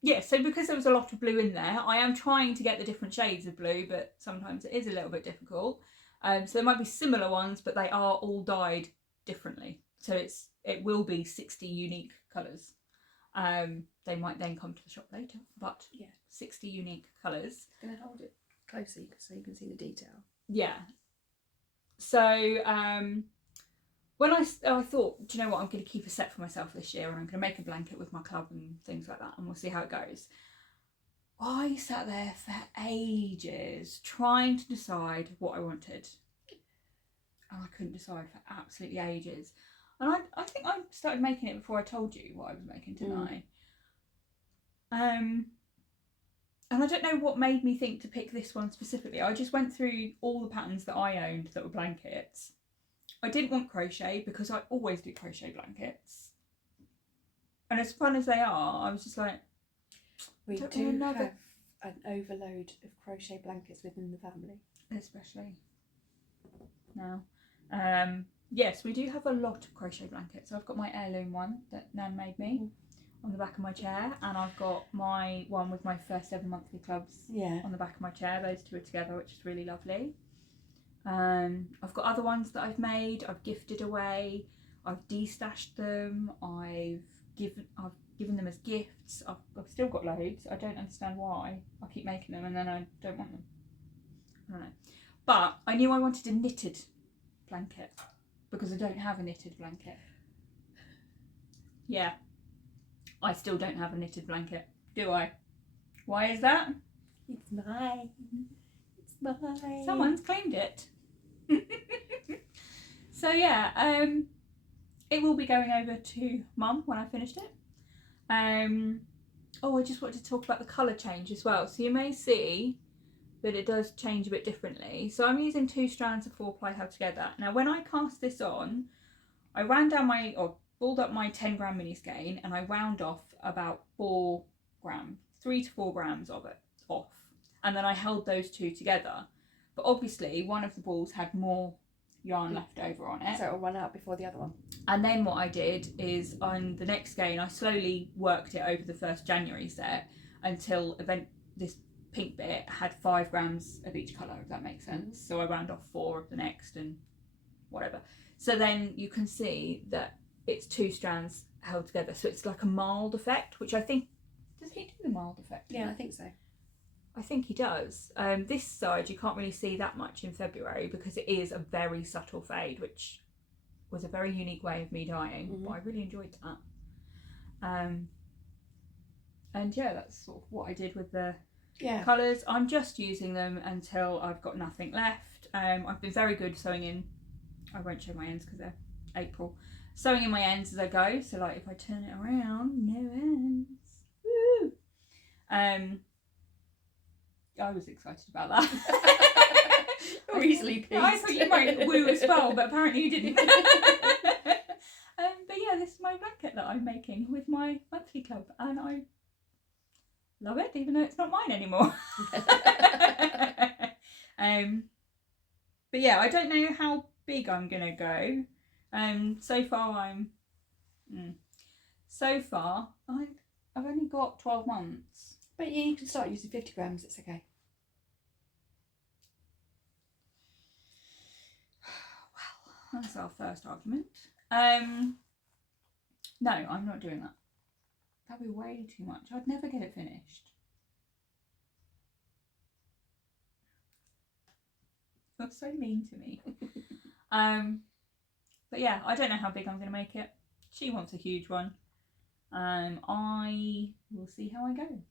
yeah, so because there was a lot of blue in there, I am trying to get the different shades of blue, but sometimes it is a little bit difficult. So there might be similar ones, but they are all dyed differently. So it will be 60 unique colours. They might then come to the shop later, but Yeah. 60 unique colours. I'm going to hold it closely so you can see the detail. Yeah. So when I thought, do you know what, I'm going to keep a set for myself this year, and I'm going to make a blanket with my club and things like that, and we'll see how it goes. I sat there for ages trying to decide what I wanted, and I couldn't decide for absolutely ages. And I think I started making it before I told you what I was making, didn't I? And I don't know what made me think to pick this one specifically. I just went through all the patterns that I owned that were blankets. I didn't want crochet because I always do crochet blankets. And as fun as they are, I was just like, we do have an overload of crochet blankets within the family. Especially now. Yes, we do have a lot of crochet blankets. I've got my heirloom one that Nan made me on the back of my chair, and I've got my one with my first ever monthly clubs on the back of my chair. Those two are together, which is really lovely. I've got other ones that I've made, I've gifted away, I've destashed them, I've given them as gifts. I've still got loads. I don't understand why I keep making them and then I don't want them. I don't know. But I knew I wanted a knitted blanket because I don't have a knitted blanket. Yeah, I still don't have a knitted blanket, do I? Why is that? It's mine. It's mine. Someone's claimed it. So yeah, it will be going over to Mum when I finished it. I just wanted to talk about the colour change as well. So you may see that it does change a bit differently. So I'm using 2 strands of 4-ply held together. Now when I cast this on, I balled up my 10 gram mini skein and I wound off about 4 grams, 3 to 4 grams of it off. And then I held those 2 together. But obviously one of the balls had more yarn left over on it. So it'll run out before the other one. And then what I did is on the next skein, I slowly worked it over the first January set until this pink bit had 5 grams of each colour, if that makes sense. So I wound off 4 of the next and whatever. So then you can see that it's 2 strands held together. So it's like a mild effect, which I think, does he do the mild effect? Yeah, I think so. I think he does. This side you can't really see that much in February because it is a very subtle fade, which was a very unique way of me dyeing, but I really enjoyed that. And yeah, that's sort of what I did with the colours. I'm just using them until I've got nothing left. I've been very good sewing in, I won't show my ends because they're April, sewing in my ends as I go. So like if I turn it around, no ends. Woo! I was excited about that. Or easily pleased. I thought you might woo as well, but apparently you didn't. But yeah, this is my blanket that I'm making with my monthly club, and I love it, even though it's not mine anymore. But yeah, I don't know how big I'm gonna go. So far I've only got 12 months. But yeah, you can start using 50 grams, it's okay. Well, that's our first argument. No, I'm not doing that. That'd be way too much. I'd never get it finished. You're so mean to me. But yeah, I don't know how big I'm going to make it. She wants a huge one. I will see how I go.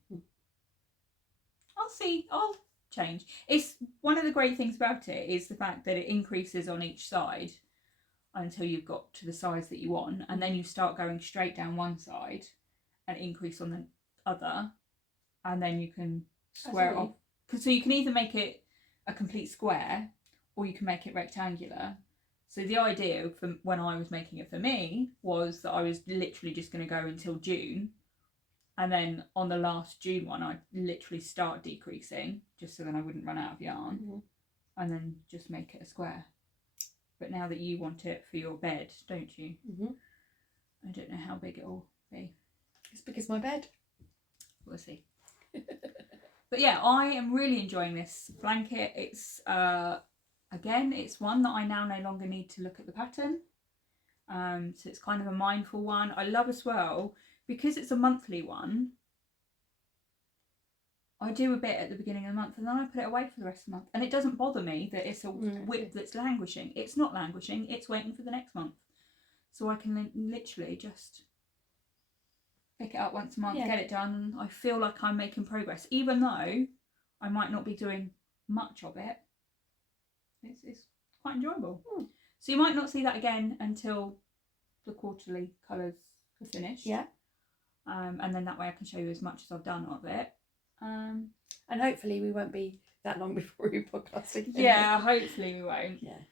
I'll change. It's one of the great things about it is the fact that it increases on each side until you've got to the size that you want, and then you start going straight down one side and increase on the other, and then you can square it off. So you can either make it a complete square or you can make it rectangular. So the idea from when I was making it for me was that I was literally just going to go until June, and then on the last June one I'd literally start decreasing just so then I wouldn't run out of yarn, and then just make it a square. But now that you want it for your bed, don't you? I don't know how big it will be. As big as my bed. We'll see. But yeah, I am really enjoying this blanket. It's again, it's one that I now no longer need to look at the pattern. So it's kind of a mindful one. I love as well because it's a monthly one, I do a bit at the beginning of the month and then I put it away for the rest of the month. And it doesn't bother me that it's a whip that's languishing. It's not languishing, it's waiting for the next month. So I can literally just pick it up once a month, get it done, and I feel like I'm making progress. Even though I might not be doing much of it, it's quite enjoyable. So you might not see that again until the quarterly colours are finished. Yeah. And then that way I can show you as much as I've done of it. And hopefully we won't be that long before we podcast again. Yeah, hopefully we won't. Yeah.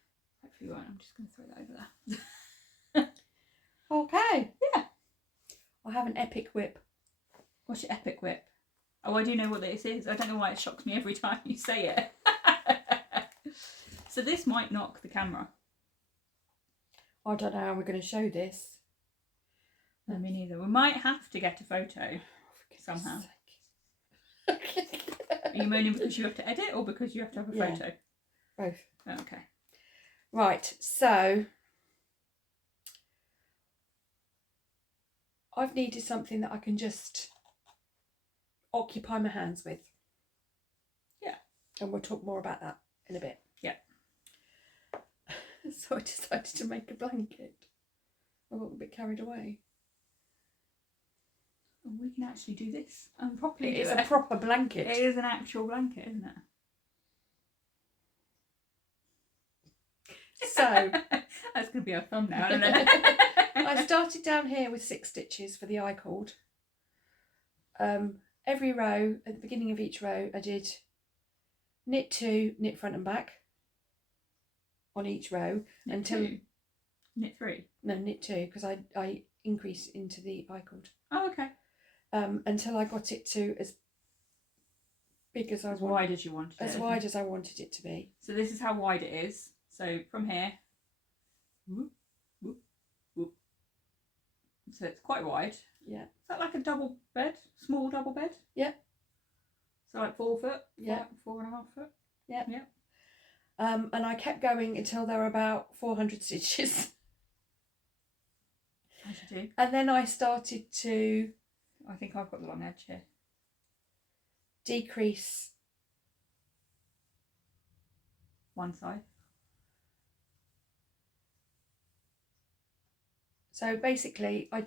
Hopefully we won't. I'm just going to throw that over there. Okay. Yeah. I have an epic whip. What's your epic whip? Oh, I do know what this is. I don't know why it shocks me every time you say it. So this might knock the camera. I don't know how we're going to show this. No, me neither. We might have to get a photo somehow. Are you moaning because you have to edit or because you have to have a photo? Both. Oh, okay. Right, so I've needed something that I can just occupy my hands with. Yeah. And we'll talk more about that in a bit. Yeah. So I decided to make a blanket. I got a bit carried away. We can actually do this and properly It is do a proper blanket. It is an actual blanket, isn't it? So that's going to be our thumbnail, isn't it? I started down here with 6 stitches for the eye cord. Every row, at the beginning of each row, I did knit 2, knit front and back on each row until knit 3. No, knit 2 because I increased into the eye cord. Oh, okay. Until I got it to as big as as wide as you wanted it. As wide as I wanted it to be. So this is how wide it is. So from here, whoop, whoop, whoop. So it's quite wide. Yeah. Is that like a double bed? Small double bed? Yeah. So like 4 foot? Yeah. 4.5 foot? Yeah. Yeah. And I kept going until there were about 400 stitches. As you do. And then I started to... I think I've got the long edge here. Decrease one side. So basically I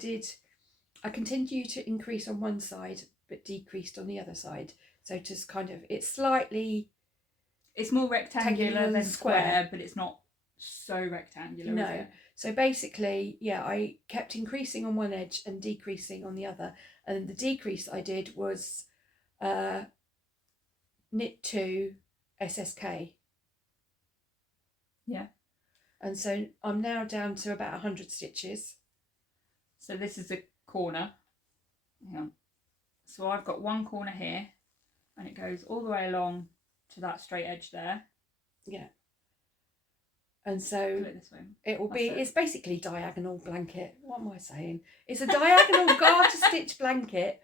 continued to increase on one side but decreased on the other side. So just kind of, it's more rectangular than square, but it's not so rectangular, no. Is it? So basically, yeah, I kept increasing on one edge and decreasing on the other. And the decrease I did was knit 2 SSK. Yeah. And so I'm now down to about 100 stitches. So this is a corner. Hang on. So I've got one corner here and it goes all the way along to that straight edge there. Yeah. And so it will be, it's basically diagonal blanket. What am I saying? It's a diagonal garter stitch blanket.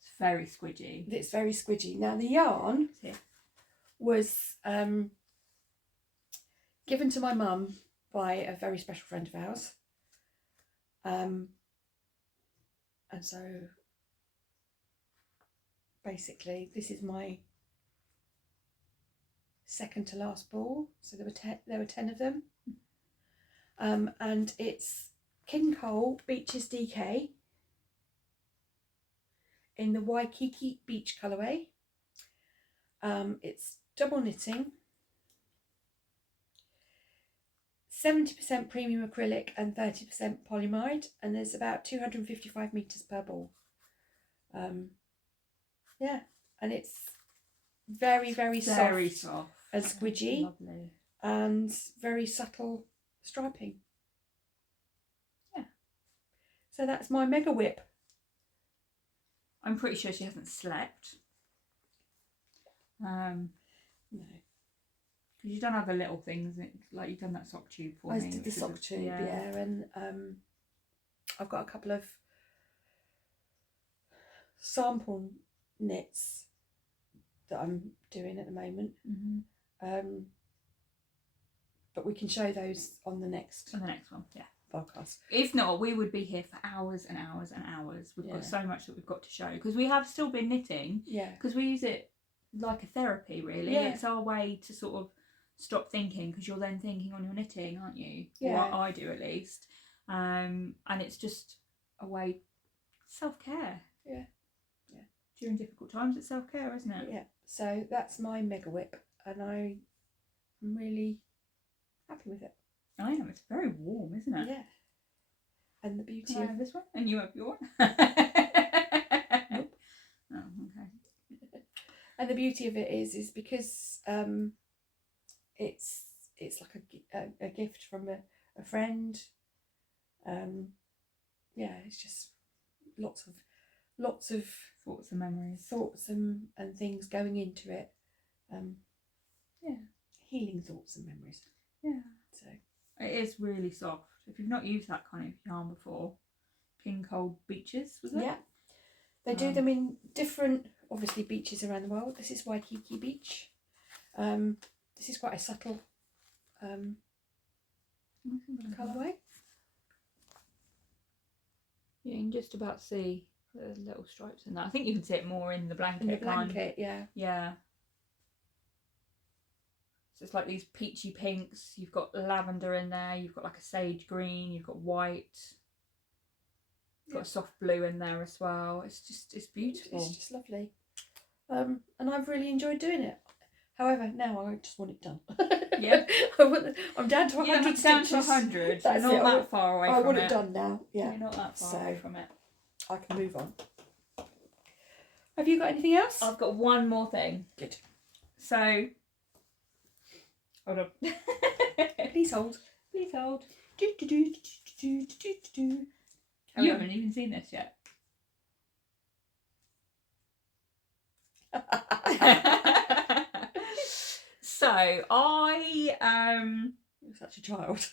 It's very squidgy. It's very squidgy. Now the yarn was given to my mum by a very special friend of ours. And so basically this is my second to last ball, so there were 10 of them, and it's King Cole Beaches DK in the Waikiki Beach colourway. It's double knitting, 70% premium acrylic and 30% polyamide, and there's about 255 metres per ball. Yeah, and it's very soft and squidgy. Lovely. And very subtle striping. Yeah. So that's my mega whip. I'm pretty sure she hasn't slept. No. Because you've done other little things, like you've done that sock tube for me. I did the sock tube, yeah, and I've got a couple of sample knits that I'm doing at the moment. Mm-hmm. But we can show those on the next one, yeah. podcast. If not, we would be here for hours and hours and hours. We've got so much that we've got to show, because we have still been knitting. Yeah. Because we use it like a therapy, really. Yeah. It's our way to sort of stop thinking, because you're then thinking on your knitting, aren't you? Yeah. Or I do, at least. And it's just a way, self-care. Yeah. Yeah. During difficult times, it's self-care, isn't it? Yeah. So that's my mega whip, and I'm really happy with it. I am. It's very warm, isn't it? Yeah. And the beauty Can I of have this one? And you have your one? Nope. Oh, okay. And the beauty of it is because it's like a gift from a friend. Yeah, it's just lots of Thoughts and memories. thoughts and things going into it. Yeah, healing thoughts and memories. Yeah. So It is really soft. If you've not used that kind of yarn before, King Cold Beaches, was it? yeah, they do them in different, obviously, beaches around the world. This is Waikiki Beach. This is quite a subtle colourway. Yeah, you can just about see the little stripes in that. I think you can see it more in the blanket. In the can't you? blanket, yeah. Yeah. So it's like these peachy pinks. You've got lavender in there. You've got like a sage green. You've got white. You've got a soft blue in there as well. It's beautiful. It's just lovely. And I've really enjoyed doing it. However, now I just want it done. Yeah. I'm down to 100 it's down stitches. to 100. That's You're it. not that far away I from want it. it done now. Yeah. You're not that far away from it. I can move on. Have you got anything else? I've got one more thing. Good. So, hold on. Please hold. Please hold. Do, do, do, do, do, do, do, do. You haven't even seen this yet. So I You're such a child.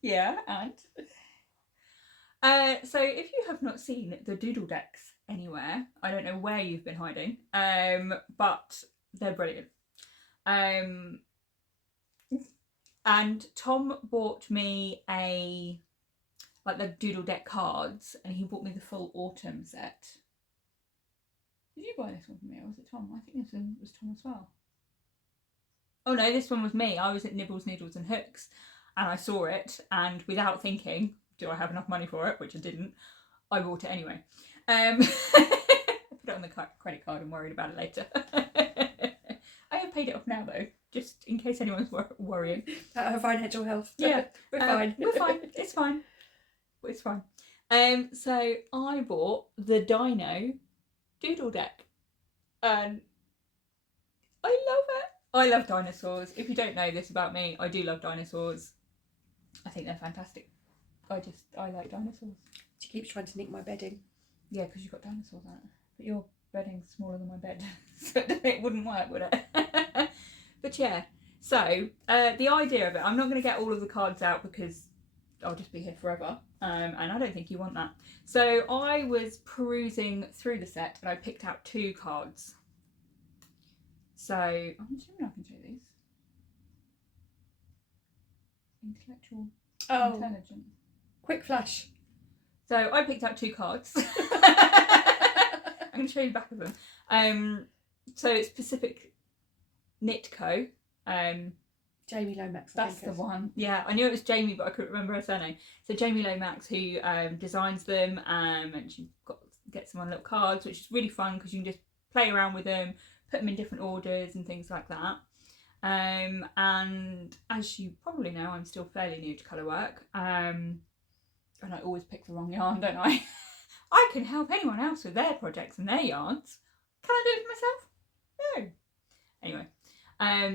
yeah, and so if you have not seen the Doodle decks anywhere, I don't know where you've been hiding, but they're brilliant. And Tom bought me the Doodle deck cards, and he bought me the full autumn set. Did you buy this one for me, or was it Tom? I think this one was Tom as well. Oh no, this one was me. I was at Nibbles, Needles and Hooks, and I saw it, and without thinking, do I have enough money for it, which I didn't, I bought it anyway. I put it on the credit card and worried about it later. I have paid it off now though, just in case anyone's worrying. Her financial health. Yeah. We're fine. We're fine. It's fine. It's fine. So I bought the Dino Doodle deck, and I love it. I love dinosaurs. If you don't know this about me, I do love dinosaurs. I think they're fantastic. I like dinosaurs. She keeps trying to nick my bedding. Yeah, because you've got dinosaurs on it. But your bedding's smaller than my bed, so it wouldn't work, would it? But yeah, so the idea of it, I'm not going to get all of the cards out because I'll just be here forever, and I don't think you want that. So I was perusing through the set and I picked out 2 cards. So I'm assuming I can show these. Intellectual, intelligent. Quick flash. So I picked out 2 cards. I'm going to show you the back of them. So it's Pacific Knit Co. Jamie Lomax. That's the one. Yeah, I knew it was Jamie, but I couldn't remember her surname. So Jamie Lomax, who designs them, and she gets them on little cards, which is really fun because you can just play around with them, put them in different orders and things like that. And as you probably know, I'm still fairly new to colour work, and I always pick the wrong yarn, don't I? I can help anyone else with their projects and their yarns. Can I do it for myself? No. Anyway,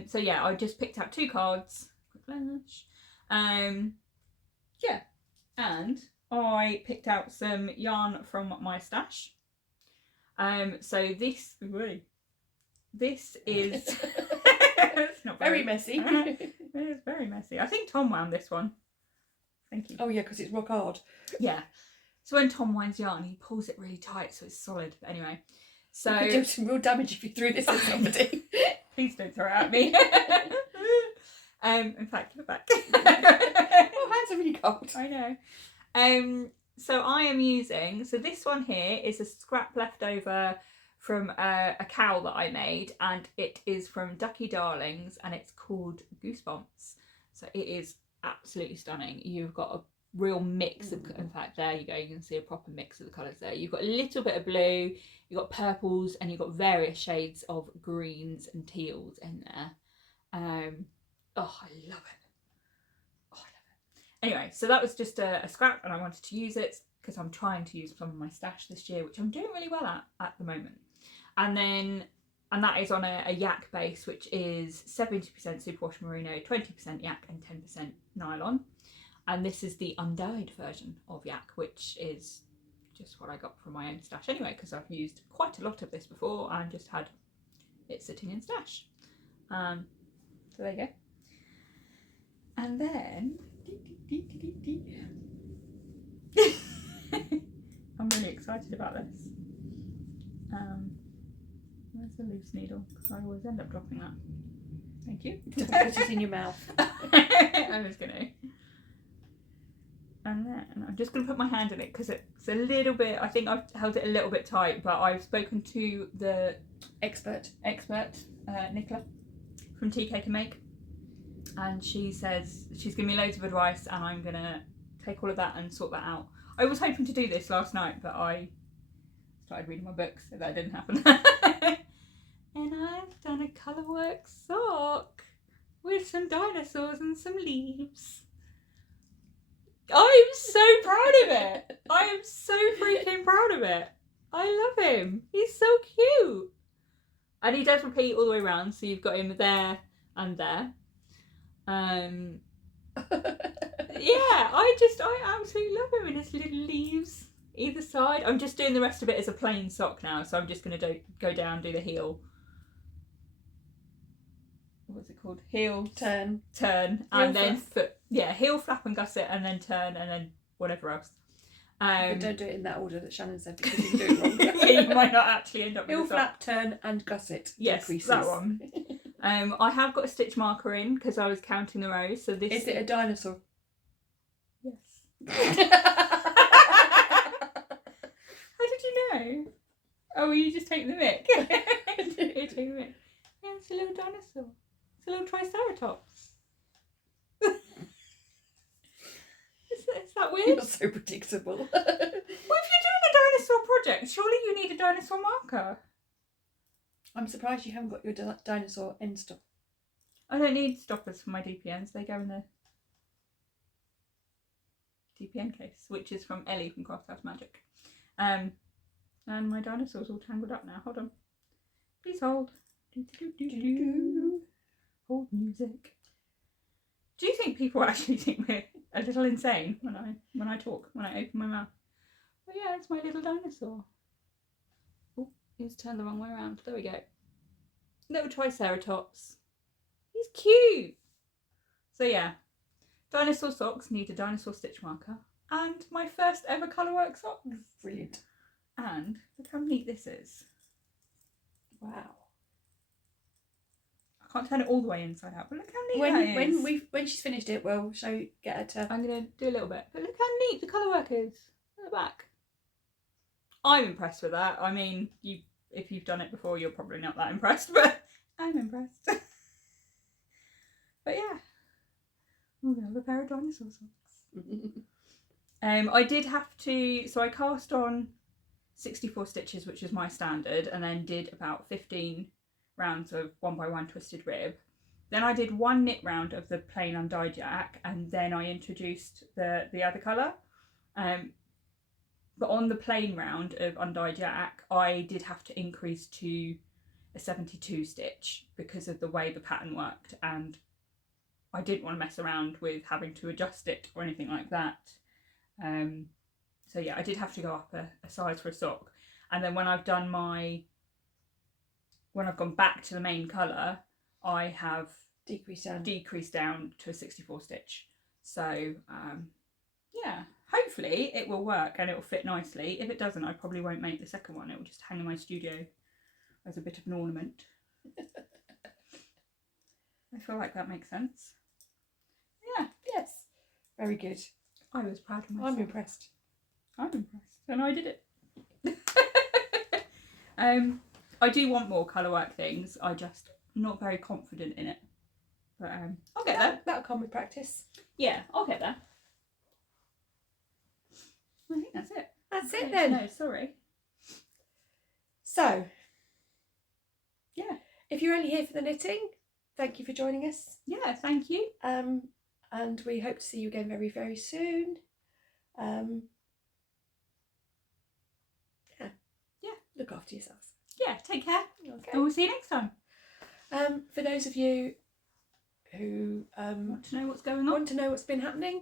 so yeah, I just picked out 2 cards. Quick flash. Yeah, and I picked out some yarn from my stash. So this is it's not very messy. It is very messy. I think Tom wound this one. Thank you. Oh yeah, because it's rock hard. Yeah. So when Tom winds yarn, he pulls it really tight so it's solid. But anyway, so you could do some real damage if you threw this at somebody. Please don't throw it at me. In fact, give it back. Oh, hands are really cold. I know. So I am using, so this one here is a scrap left over from a KAL that I made, and it is from Ducky Darlings, and it's called Goosebumps. So it is absolutely stunning. You've got a real mix of, in fact, there you go, you can see a proper mix of the colours there. You've got a little bit of blue, you've got purples, and you've got various shades of greens and teals in there. Oh, I love it. Oh, I love it. Anyway, so that was just a scrap, and I wanted to use it because I'm trying to use some of my stash this year, which I'm doing really well at the moment. And that is on a yak base, which is 70% superwash merino, 20% yak and 10% nylon. And this is the undyed version of yak, which is just what I got from my own stash anyway, because I've used quite a lot of this before and just had it sitting in stash. So there you go. And then I'm really excited about this. Where's the loose needle? Because I always end up dropping that. Thank you. Don't put it in your mouth. I'm just gonna. And then I'm just gonna put my hand in it because it's a little bit. I think I've held it a little bit tight, but I've spoken to the expert Nicola from TK Can Make, and she says she's given me loads of advice, and I'm gonna take all of that and sort that out. I was hoping to do this last night, but I started reading my books, so that didn't happen. And I've done a colourwork sock with some dinosaurs and some leaves. I'm so proud of it. I am so freaking proud of it. I love him. He's so cute. And he does repeat all the way around, so you've got him there and there. Yeah, I absolutely love him and his little leaves either side. I'm just doing the rest of it as a plain sock now, so I'm just going to go down, do the heel. What's it called? Heel, turn, and then foot. Yeah, heel, flap and gusset, and then turn, and then whatever else. But don't do it in that order that Shannon said, because you can do it wrong. Yeah, you might not actually end up with heel, a sock. flap, turn, and gusset. Yes, decreases. that one. I have got a stitch marker in because I was counting the rows. So this is it a dinosaur? Yes. How did you know? Oh, you just take the mic. You take the mic. Yeah, it's a little dinosaur. It's a little triceratops. Is that weird? You're so predictable. Well, if you're doing a dinosaur project, surely you need a dinosaur marker. I'm surprised you haven't got your dinosaur end stop. I don't need stoppers for my DPNs. They go in the DPN case, which is from Ellie from Craft House Magic. And my dinosaur's all tangled up now. Hold on. Please hold. Hold music. Do you think people actually think we're a little insane when I talk, when I open my mouth? Oh yeah, it's my little dinosaur. Oh, he's turned the wrong way around. There we go. Little triceratops. He's cute. So yeah, dinosaur socks need a dinosaur stitch marker, and my first ever colourwork socks. Brilliant. And look how neat this is. Wow. I can't turn it all the way inside out, but look how neat that is. When she's finished it, we'll get her to. I'm gonna do a little bit, but look how neat the colourwork is at the back. I'm impressed with that. I mean, if you've done it before, you're probably not that impressed, but I'm impressed. But yeah, I'm gonna have a pair of dinosaur socks. I did have to, so I cast on 64 stitches, which is my standard, and then did about 15 rounds of 1x1 twisted rib. Then I did one knit round of the plain undyed yak, and then I introduced the other colour. But on the plain round of undyed yak, I did have to increase to a 72 stitch because of the way the pattern worked, and I didn't want to mess around with having to adjust it or anything like that. So yeah, I did have to go up a size for a sock. And then when I've gone back to the main colour, I have decreased down to a 64 stitch. So yeah, hopefully it will work and it will fit nicely. If it doesn't, I probably won't make the second one. It will just hang in my studio as a bit of an ornament. I feel like that makes sense. Yeah. Yes. Very good. I was proud of myself. I'm impressed. I'm impressed, and I did it. I do want more colourwork things. I just not very confident in it, but I'll get there. That'll come with practice. Yeah, I'll get there. I think that's it. That's it then. No, sorry. So, yeah, if you're only here for the knitting, thank you for joining us. Yeah, thank you. And we hope to see you again very, very soon. Yeah. Look after yourselves. Yeah, take care. Okay. And we'll see you next time. For those of you who Want to know what's going on? want to know what's been happening,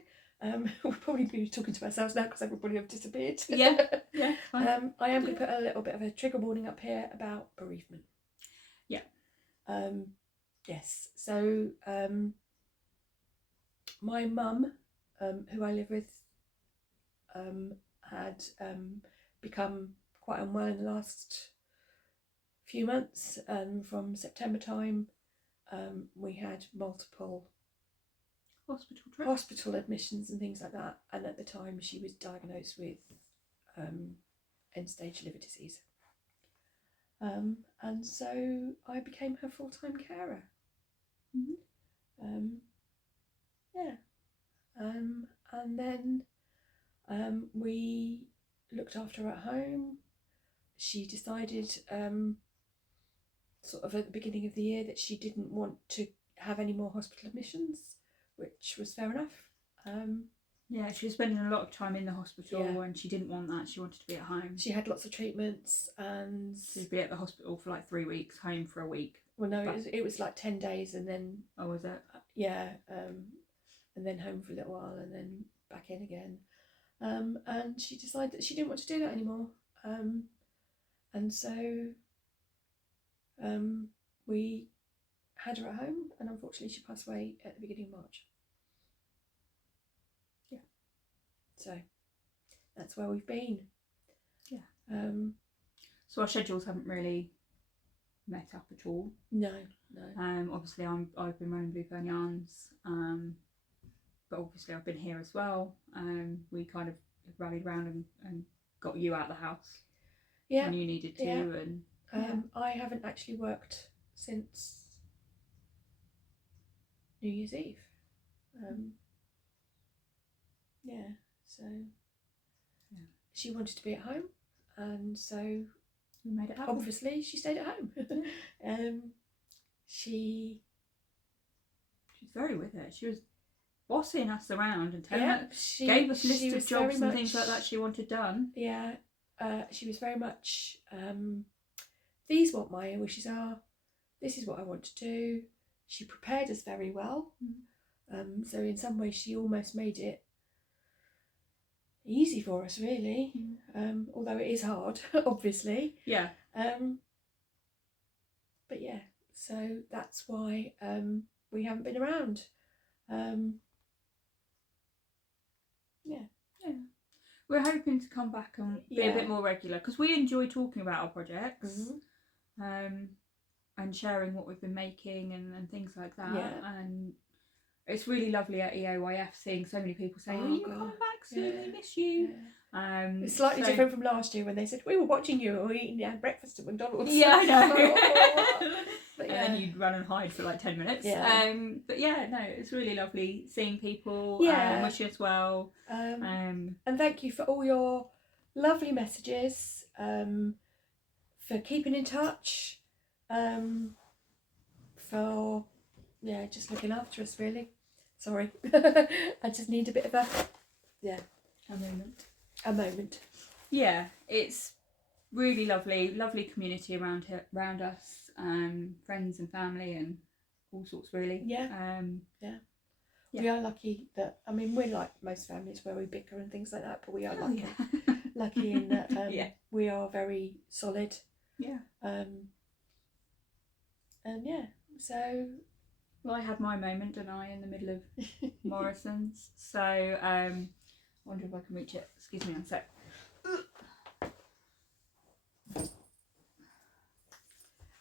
we'll probably be talking to ourselves now because everybody have disappeared. Yeah, yeah. Fine. I am going to put a little bit of a trigger warning up here about bereavement. Yeah. Yes. So my mum, who I live with, had become quite unwell in the last few months. From September time, we had multiple hospital admissions and things like that, and at the time she was diagnosed with end-stage liver disease, and so I became her full-time carer. And then we looked after her at home. She decided sort of at the beginning of the year that she didn't want to have any more hospital admissions, which was fair enough. Yeah, she was spending a lot of time in the hospital, Yeah. and she didn't want that. She wanted to be at home. She had lots of treatments, and She'd be at the hospital for like 3 weeks, home for a week. well, no, it was like 10 days, and then Oh, was it? and then home for a little while, and then back in again. And she decided that she didn't want to do that anymore. And so we had her at home, and unfortunately she passed away at the beginning of March. Yeah. So that's where we've been. Yeah. So our schedules haven't really met up at all. No. Obviously I've been running Blue Fern Yarns, but obviously I've been here as well. We kind of rallied around and got you out of the house when you needed to. Yeah. And I haven't actually worked since New Year's Eve. So she wanted to be at home, and so we made it happen. obviously she stayed at home. She's very with it. She was bossing us around and gave gave us lists of jobs and things like that she wanted done. Yeah, she was very much, these what my wishes are, this is what I want to do. She prepared us very well. So in some ways she almost made it easy for us, really. Although it is hard, obviously. Yeah. But yeah, so that's why we haven't been around. We're hoping to come back and be a bit more regular, because we enjoy talking about our projects, and sharing what we've been making and things like that. And it's really lovely at EOYF seeing so many people saying, "Oh, you're coming back soon, we miss you." It's slightly different from last year when they said we were watching you or eating breakfast at McDonald's. Yeah, I know. But and then you'd run and hide for like 10 minutes. But yeah, no, it's really lovely seeing people. Wish us well. And thank you for all your lovely messages, for keeping in touch, for just looking after us, really. Sorry. I just need a bit of a moment. Yeah, it's really lovely community around us, friends and family and all sorts, really. We are lucky that, I mean, we're like most families where we bicker and things like that, but we are lucky in that we are very solid. So well, I had my moment, didn't I, in the middle of Morrison's. So I wonder if I can reach it. Excuse me, one sec.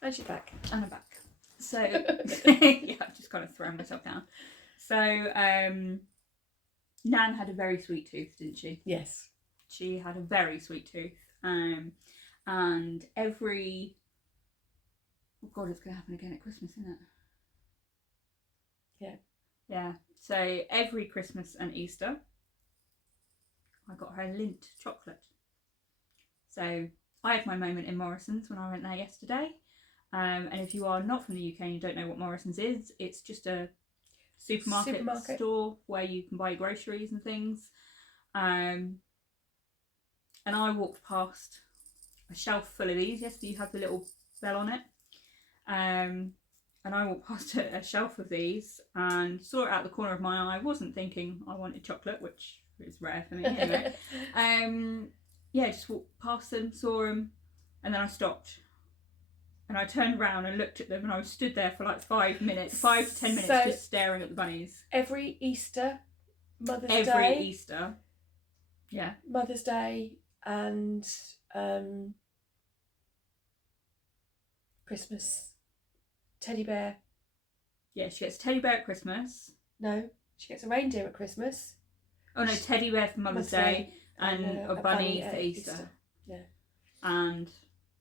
And she's back. And I'm back. So I've just kind of thrown myself down. So Nan had a very sweet tooth, didn't she? Yes. She had a very sweet tooth. And every... Oh God, it's going to happen again at Christmas, isn't it? Yeah. Yeah. So every Christmas and Easter, I got her Lindt chocolate. So I had my moment in Morrison's when I went there yesterday. And if you are not from the UK and you don't know what Morrison's is, it's just a supermarket store where you can buy groceries and things. And I walked past a shelf full of these. Yes, you have the little bell on it. And I walked past a shelf of these and saw it out the corner of my eye. Wasn't thinking I wanted chocolate, which is rare for me anyway. Yeah, just walked past them, saw them, and then I stopped. And I turned around and looked at them, and I was stood there for like 5 minutes, 5 to 10 minutes, just staring at the bunnies. Every Easter, Mother's Day. Every Easter. Yeah. Mother's Day and Christmas. Teddy bear. Yeah, she gets a teddy bear at Christmas. No, she gets a reindeer at Christmas. Oh no, teddy bear for Mother's Day and a bunny for Easter. Yeah. And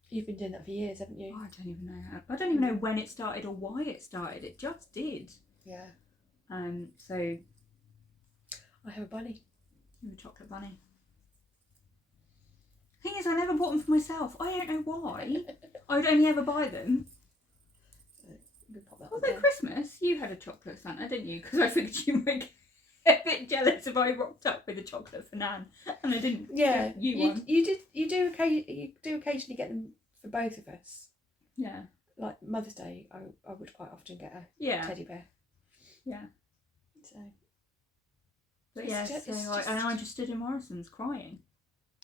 you've been doing that for years, haven't you? Oh, I don't even know. I don't even know when it started or why it started. It just did. Yeah. So I have a bunny. You have a chocolate bunny. Thing is, I never bought them for myself. I don't know why. I would only ever buy them. Although Christmas, you had a chocolate Santa, didn't you? Because I figured you might get a bit jealous if I rocked up with a chocolate for Nan, and I didn't. Yeah, you do occasionally get them for both of us. Yeah. Like Mother's Day, I would quite often get a teddy bear. Yeah. So. But yeah, I just stood in Morrison's crying.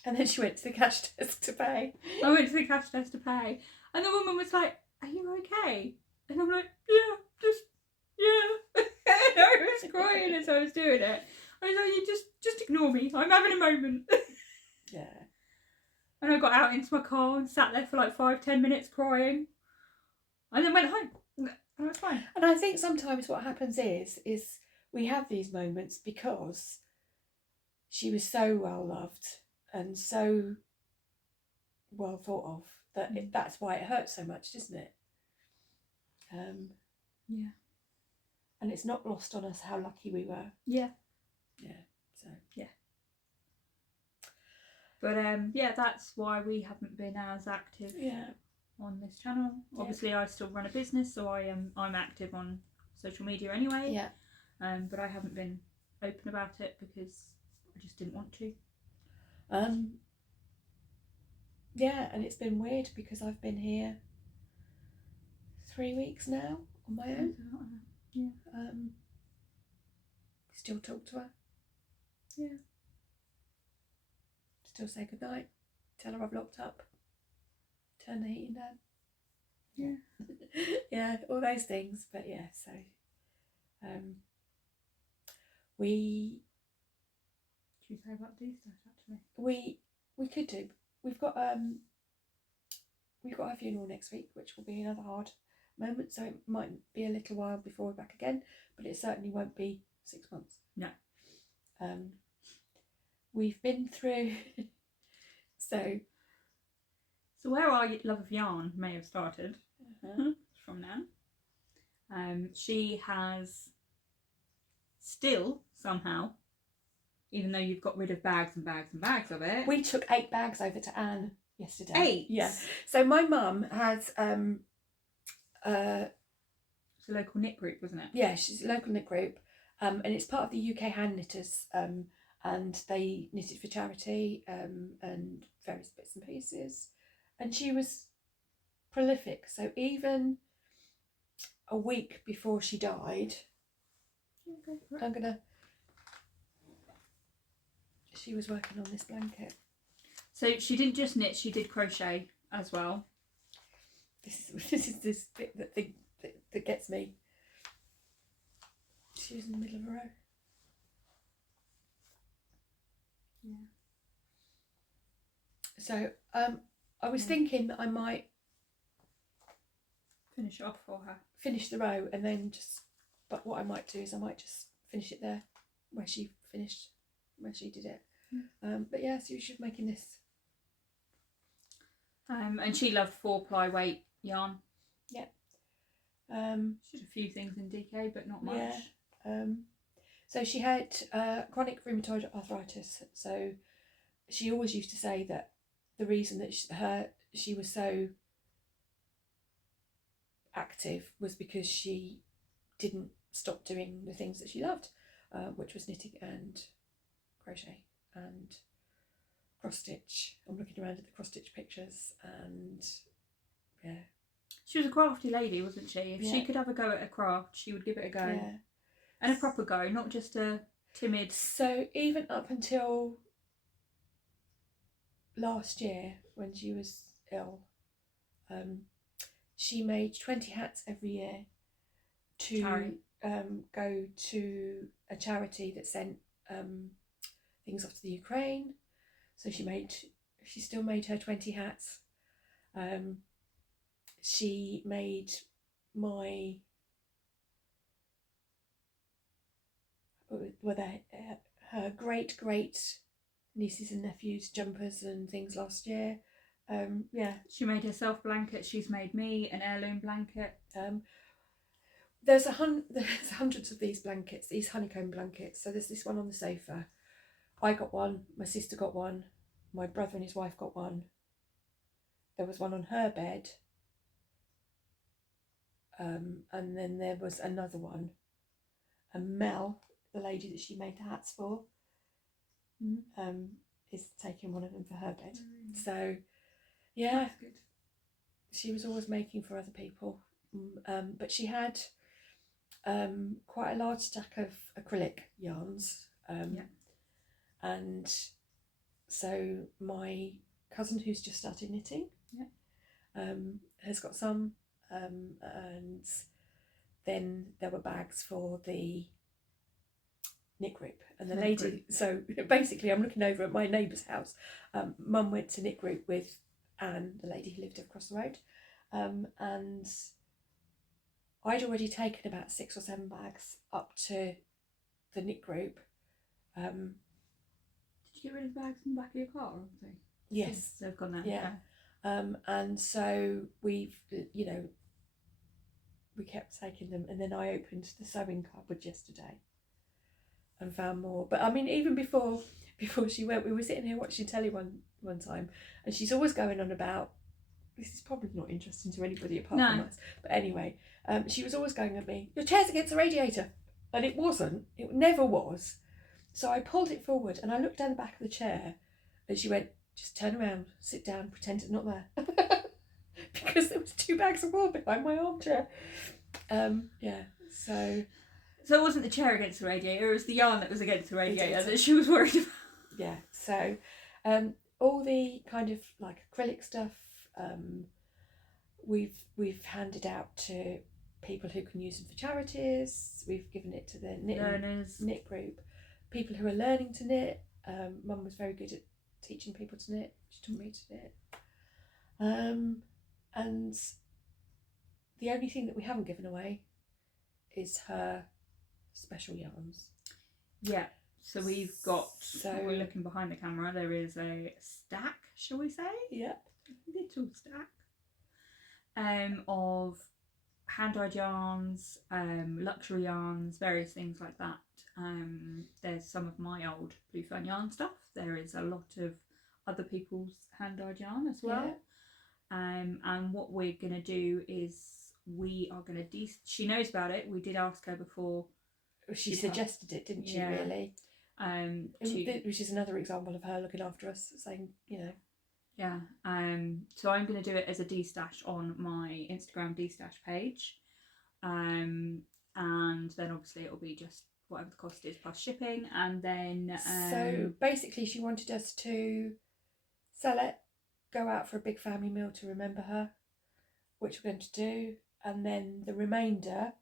And then she went to the cash desk to pay. I went to the cash desk to pay, and the woman was like, "Are you okay?" And I'm like, yeah. And I was crying as I was doing it. I was like, "You just ignore me. I'm having a moment." Yeah. And I got out into my car and sat there for like 5-10 minutes crying, and then went home. And I was fine. And I think sometimes what happens is we have these moments because she was so well loved and so well thought of that that's why it hurts so much, doesn't it? Yeah. And it's not lost on us how lucky we were. Yeah. Yeah. So yeah. But yeah, that's why we haven't been as active on this channel. Yeah. Obviously, I still run a business, so I'm active on social media anyway. Yeah. But I haven't been open about it because I just didn't want to. Yeah, and it's been weird because I've been here 3 weeks now on my own. Yeah. Still talk to her. Yeah. Still say goodnight. Tell her I've locked up. Turn the heating down. Yeah. Yeah, all those things. But yeah, so we. Should we say about these stuff actually? We could do. We've got a funeral next week, which will be another hard moment, so it might be a little while before we're back again, but it certainly won't be 6 months. No. We've been through so where our love of yarn may have started from Nan. She has still somehow, even though you've got rid of bags and bags and bags of it. We took 8 bags over to Anne yesterday. 8? Yeah. So my mum has it's a local knit group, wasn't it? Yeah, she's a local knit group, and it's part of the UK Hand Knitters, and they knitted for charity and various bits and pieces, and she was prolific. So even a week before she died, she was working on this blanket. So she didn't just knit; she did crochet as well. This is this bit that gets me. She was in the middle of a row. Yeah. So I was thinking that I might finish it off for her. Finish the row and then just. But what I might do is I might just finish it there, where she finished where she did it. But yeah, so she was making this. And she loved 4-ply weight yarn. Yeah. She did a few things in DK, but not much. Yeah. So she had chronic rheumatoid arthritis. So she always used to say that the reason that she was so active was because she didn't stop doing the things that she loved, which was knitting and crochet and cross stitch. I'm looking around at the cross stitch pictures, and yeah, she was a crafty lady, wasn't she? If she Yeah. could have a go at a craft, she would give it a go. yeah. And a proper go, not just a timid. So even up until last year, when she was ill, she made 20 hats every year to go to a charity that sent things off to the Ukraine. So she still made her 20 hats. She made her great nieces and nephews jumpers and things last year. Yeah. She made herself blankets. She's made me an heirloom blanket. There's hundreds of these blankets, these honeycomb blankets. So there's this one on the sofa. I got one, my sister got one, my brother and his wife got one. There was one on her bed. And then there was another one. And Mel, the lady that she made the hats for, is taking one of them for her bed. So, yeah, That's good. She was always making for other people. But she had quite a large stack of acrylic yarns. And so my cousin, who's just started knitting, has got some. And then there were bags for the knit group and the lady. So basically, I'm looking over at my neighbour's house. Mum went to knit group with Anne, the lady who lived across the road, and I'd already taken about 6 or 7 bags up to the knit group. Did you get rid of the bags in the back of your car or something? Yes, they've gone there. Yeah. And so we kept taking them, and then I opened the sewing cupboard yesterday and found more. But I mean, even before she went, we were sitting here watching telly one time, and she's always going on about, this is probably not interesting to anybody apart from us, but anyway, she was always going at me, your chair's against the radiator, and it wasn't, it never was. So I pulled it forward and I looked down the back of the chair, and she went, just turn around, sit down, pretend it's not there. Because there was 2 bags of wool behind my armchair. So it wasn't the chair against the radiator, it was the yarn that was against the radiator that she was worried about. Yeah, so all the kind of like acrylic stuff we've handed out to people who can use them for charities. We've given it to the knit group, people who are learning to knit. Mum was very good at teaching people to knit. She taught me to knit. And the only thing that we haven't given away is her special yarns. Yeah. So we've got, we're looking behind the camera, there is a stack, shall we say? Yep. A little stack of hand-dyed yarns, luxury yarns, various things like that. There's some of my old Blue Fern yarn stuff. There is a lot of other people's hand-dyed yarn as well. Yeah. And what we're going to do is we are going to she knows about it. We did ask her before. She suggested it, didn't she, really? Which is another example of her looking after us, saying, Yeah. So I'm going to do it as a D-stash on my Instagram D-stash page. And then obviously it'll be just whatever the cost is plus shipping. And then... so basically she wanted us to sell it, go out for a big family meal to remember her, which we're going to do. And then the remainder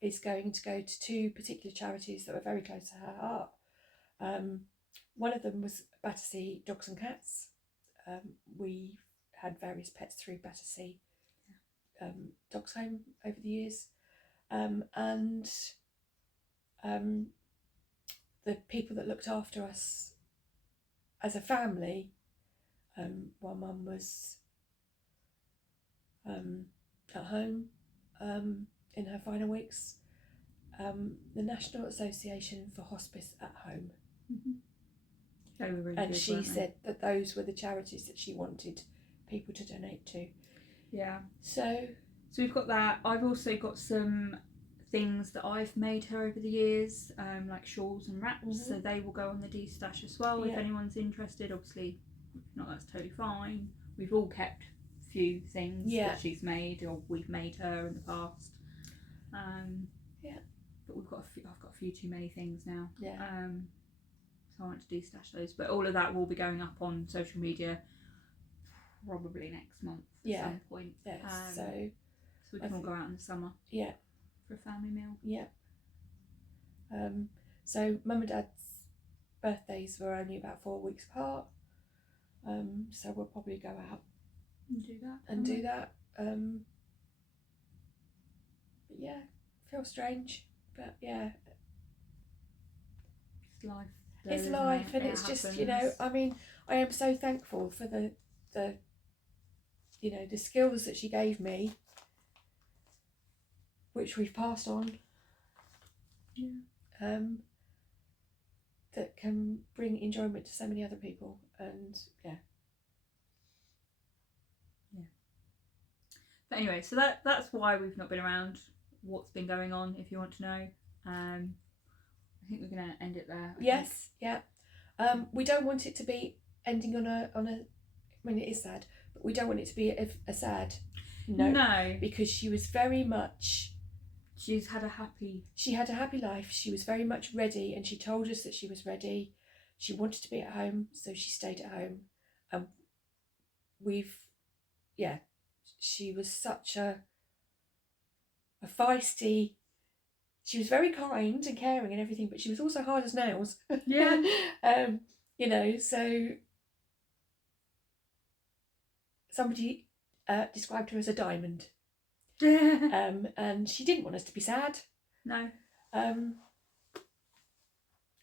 is going to go to 2 particular charities that were very close to her heart. One of them was Battersea Dogs and Cats. We had various pets through Battersea Dogs Home over the years. And the people that looked after us as a family, while Mum was at home in her final weeks, the National Association for Hospice at Home. Mm-hmm. They were really and good, she weren't they? said that those were the charities that she wanted people to donate to. Yeah. So we've got that. I've also got some things that I've made her over the years, like shawls and wraps, so they will go on the D-stash as well if anyone's interested. Obviously, if not, that's totally fine. We've all kept a few things that she's made or we've made her in the past. But we've got I've got a few too many things now. So I want to D-stash those. But all of that will be going up on social media probably next month at some point. So we can all go out in the summer. For a family meal. So Mum and Dad's birthdays were only about 4 weeks apart. So we'll probably go out and do that. But yeah, feels strange. But yeah. It's life. It's life, and it's just, you know, I mean, I am so thankful for the you know, the skills that she gave me, which we've passed on, that can bring enjoyment to so many other people. And but anyway, so that's why we've not been around. What's been going on, if you want to know. I think we're going to end it there. We don't want it to be ending on a. I mean, it is sad, but we don't want it to be a sad note. No, because she was very much. She had a happy life. She was very much ready, and she told us that she was ready. She wanted to be at home, so she stayed at home. And she was such a feisty. She was very kind and caring and everything, but she was also hard as nails. Yeah. You know, so somebody described her as a diamond. And she didn't want us to be sad. No.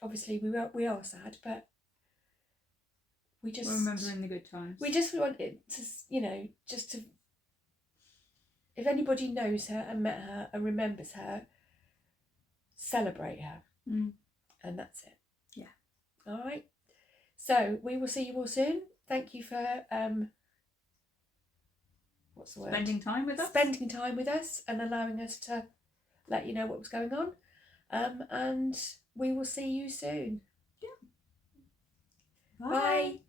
Obviously we are sad, but we're remembering the good times. We just want it to, you know, just to, if anybody knows her and met her and remembers her, celebrate her. And that's it. Yeah. All right. So we will see you all soon. Thank you for what's the word? Spending time with us. Spending time with us and allowing us to let you know what was going on. And we will see you soon. Yeah. Bye.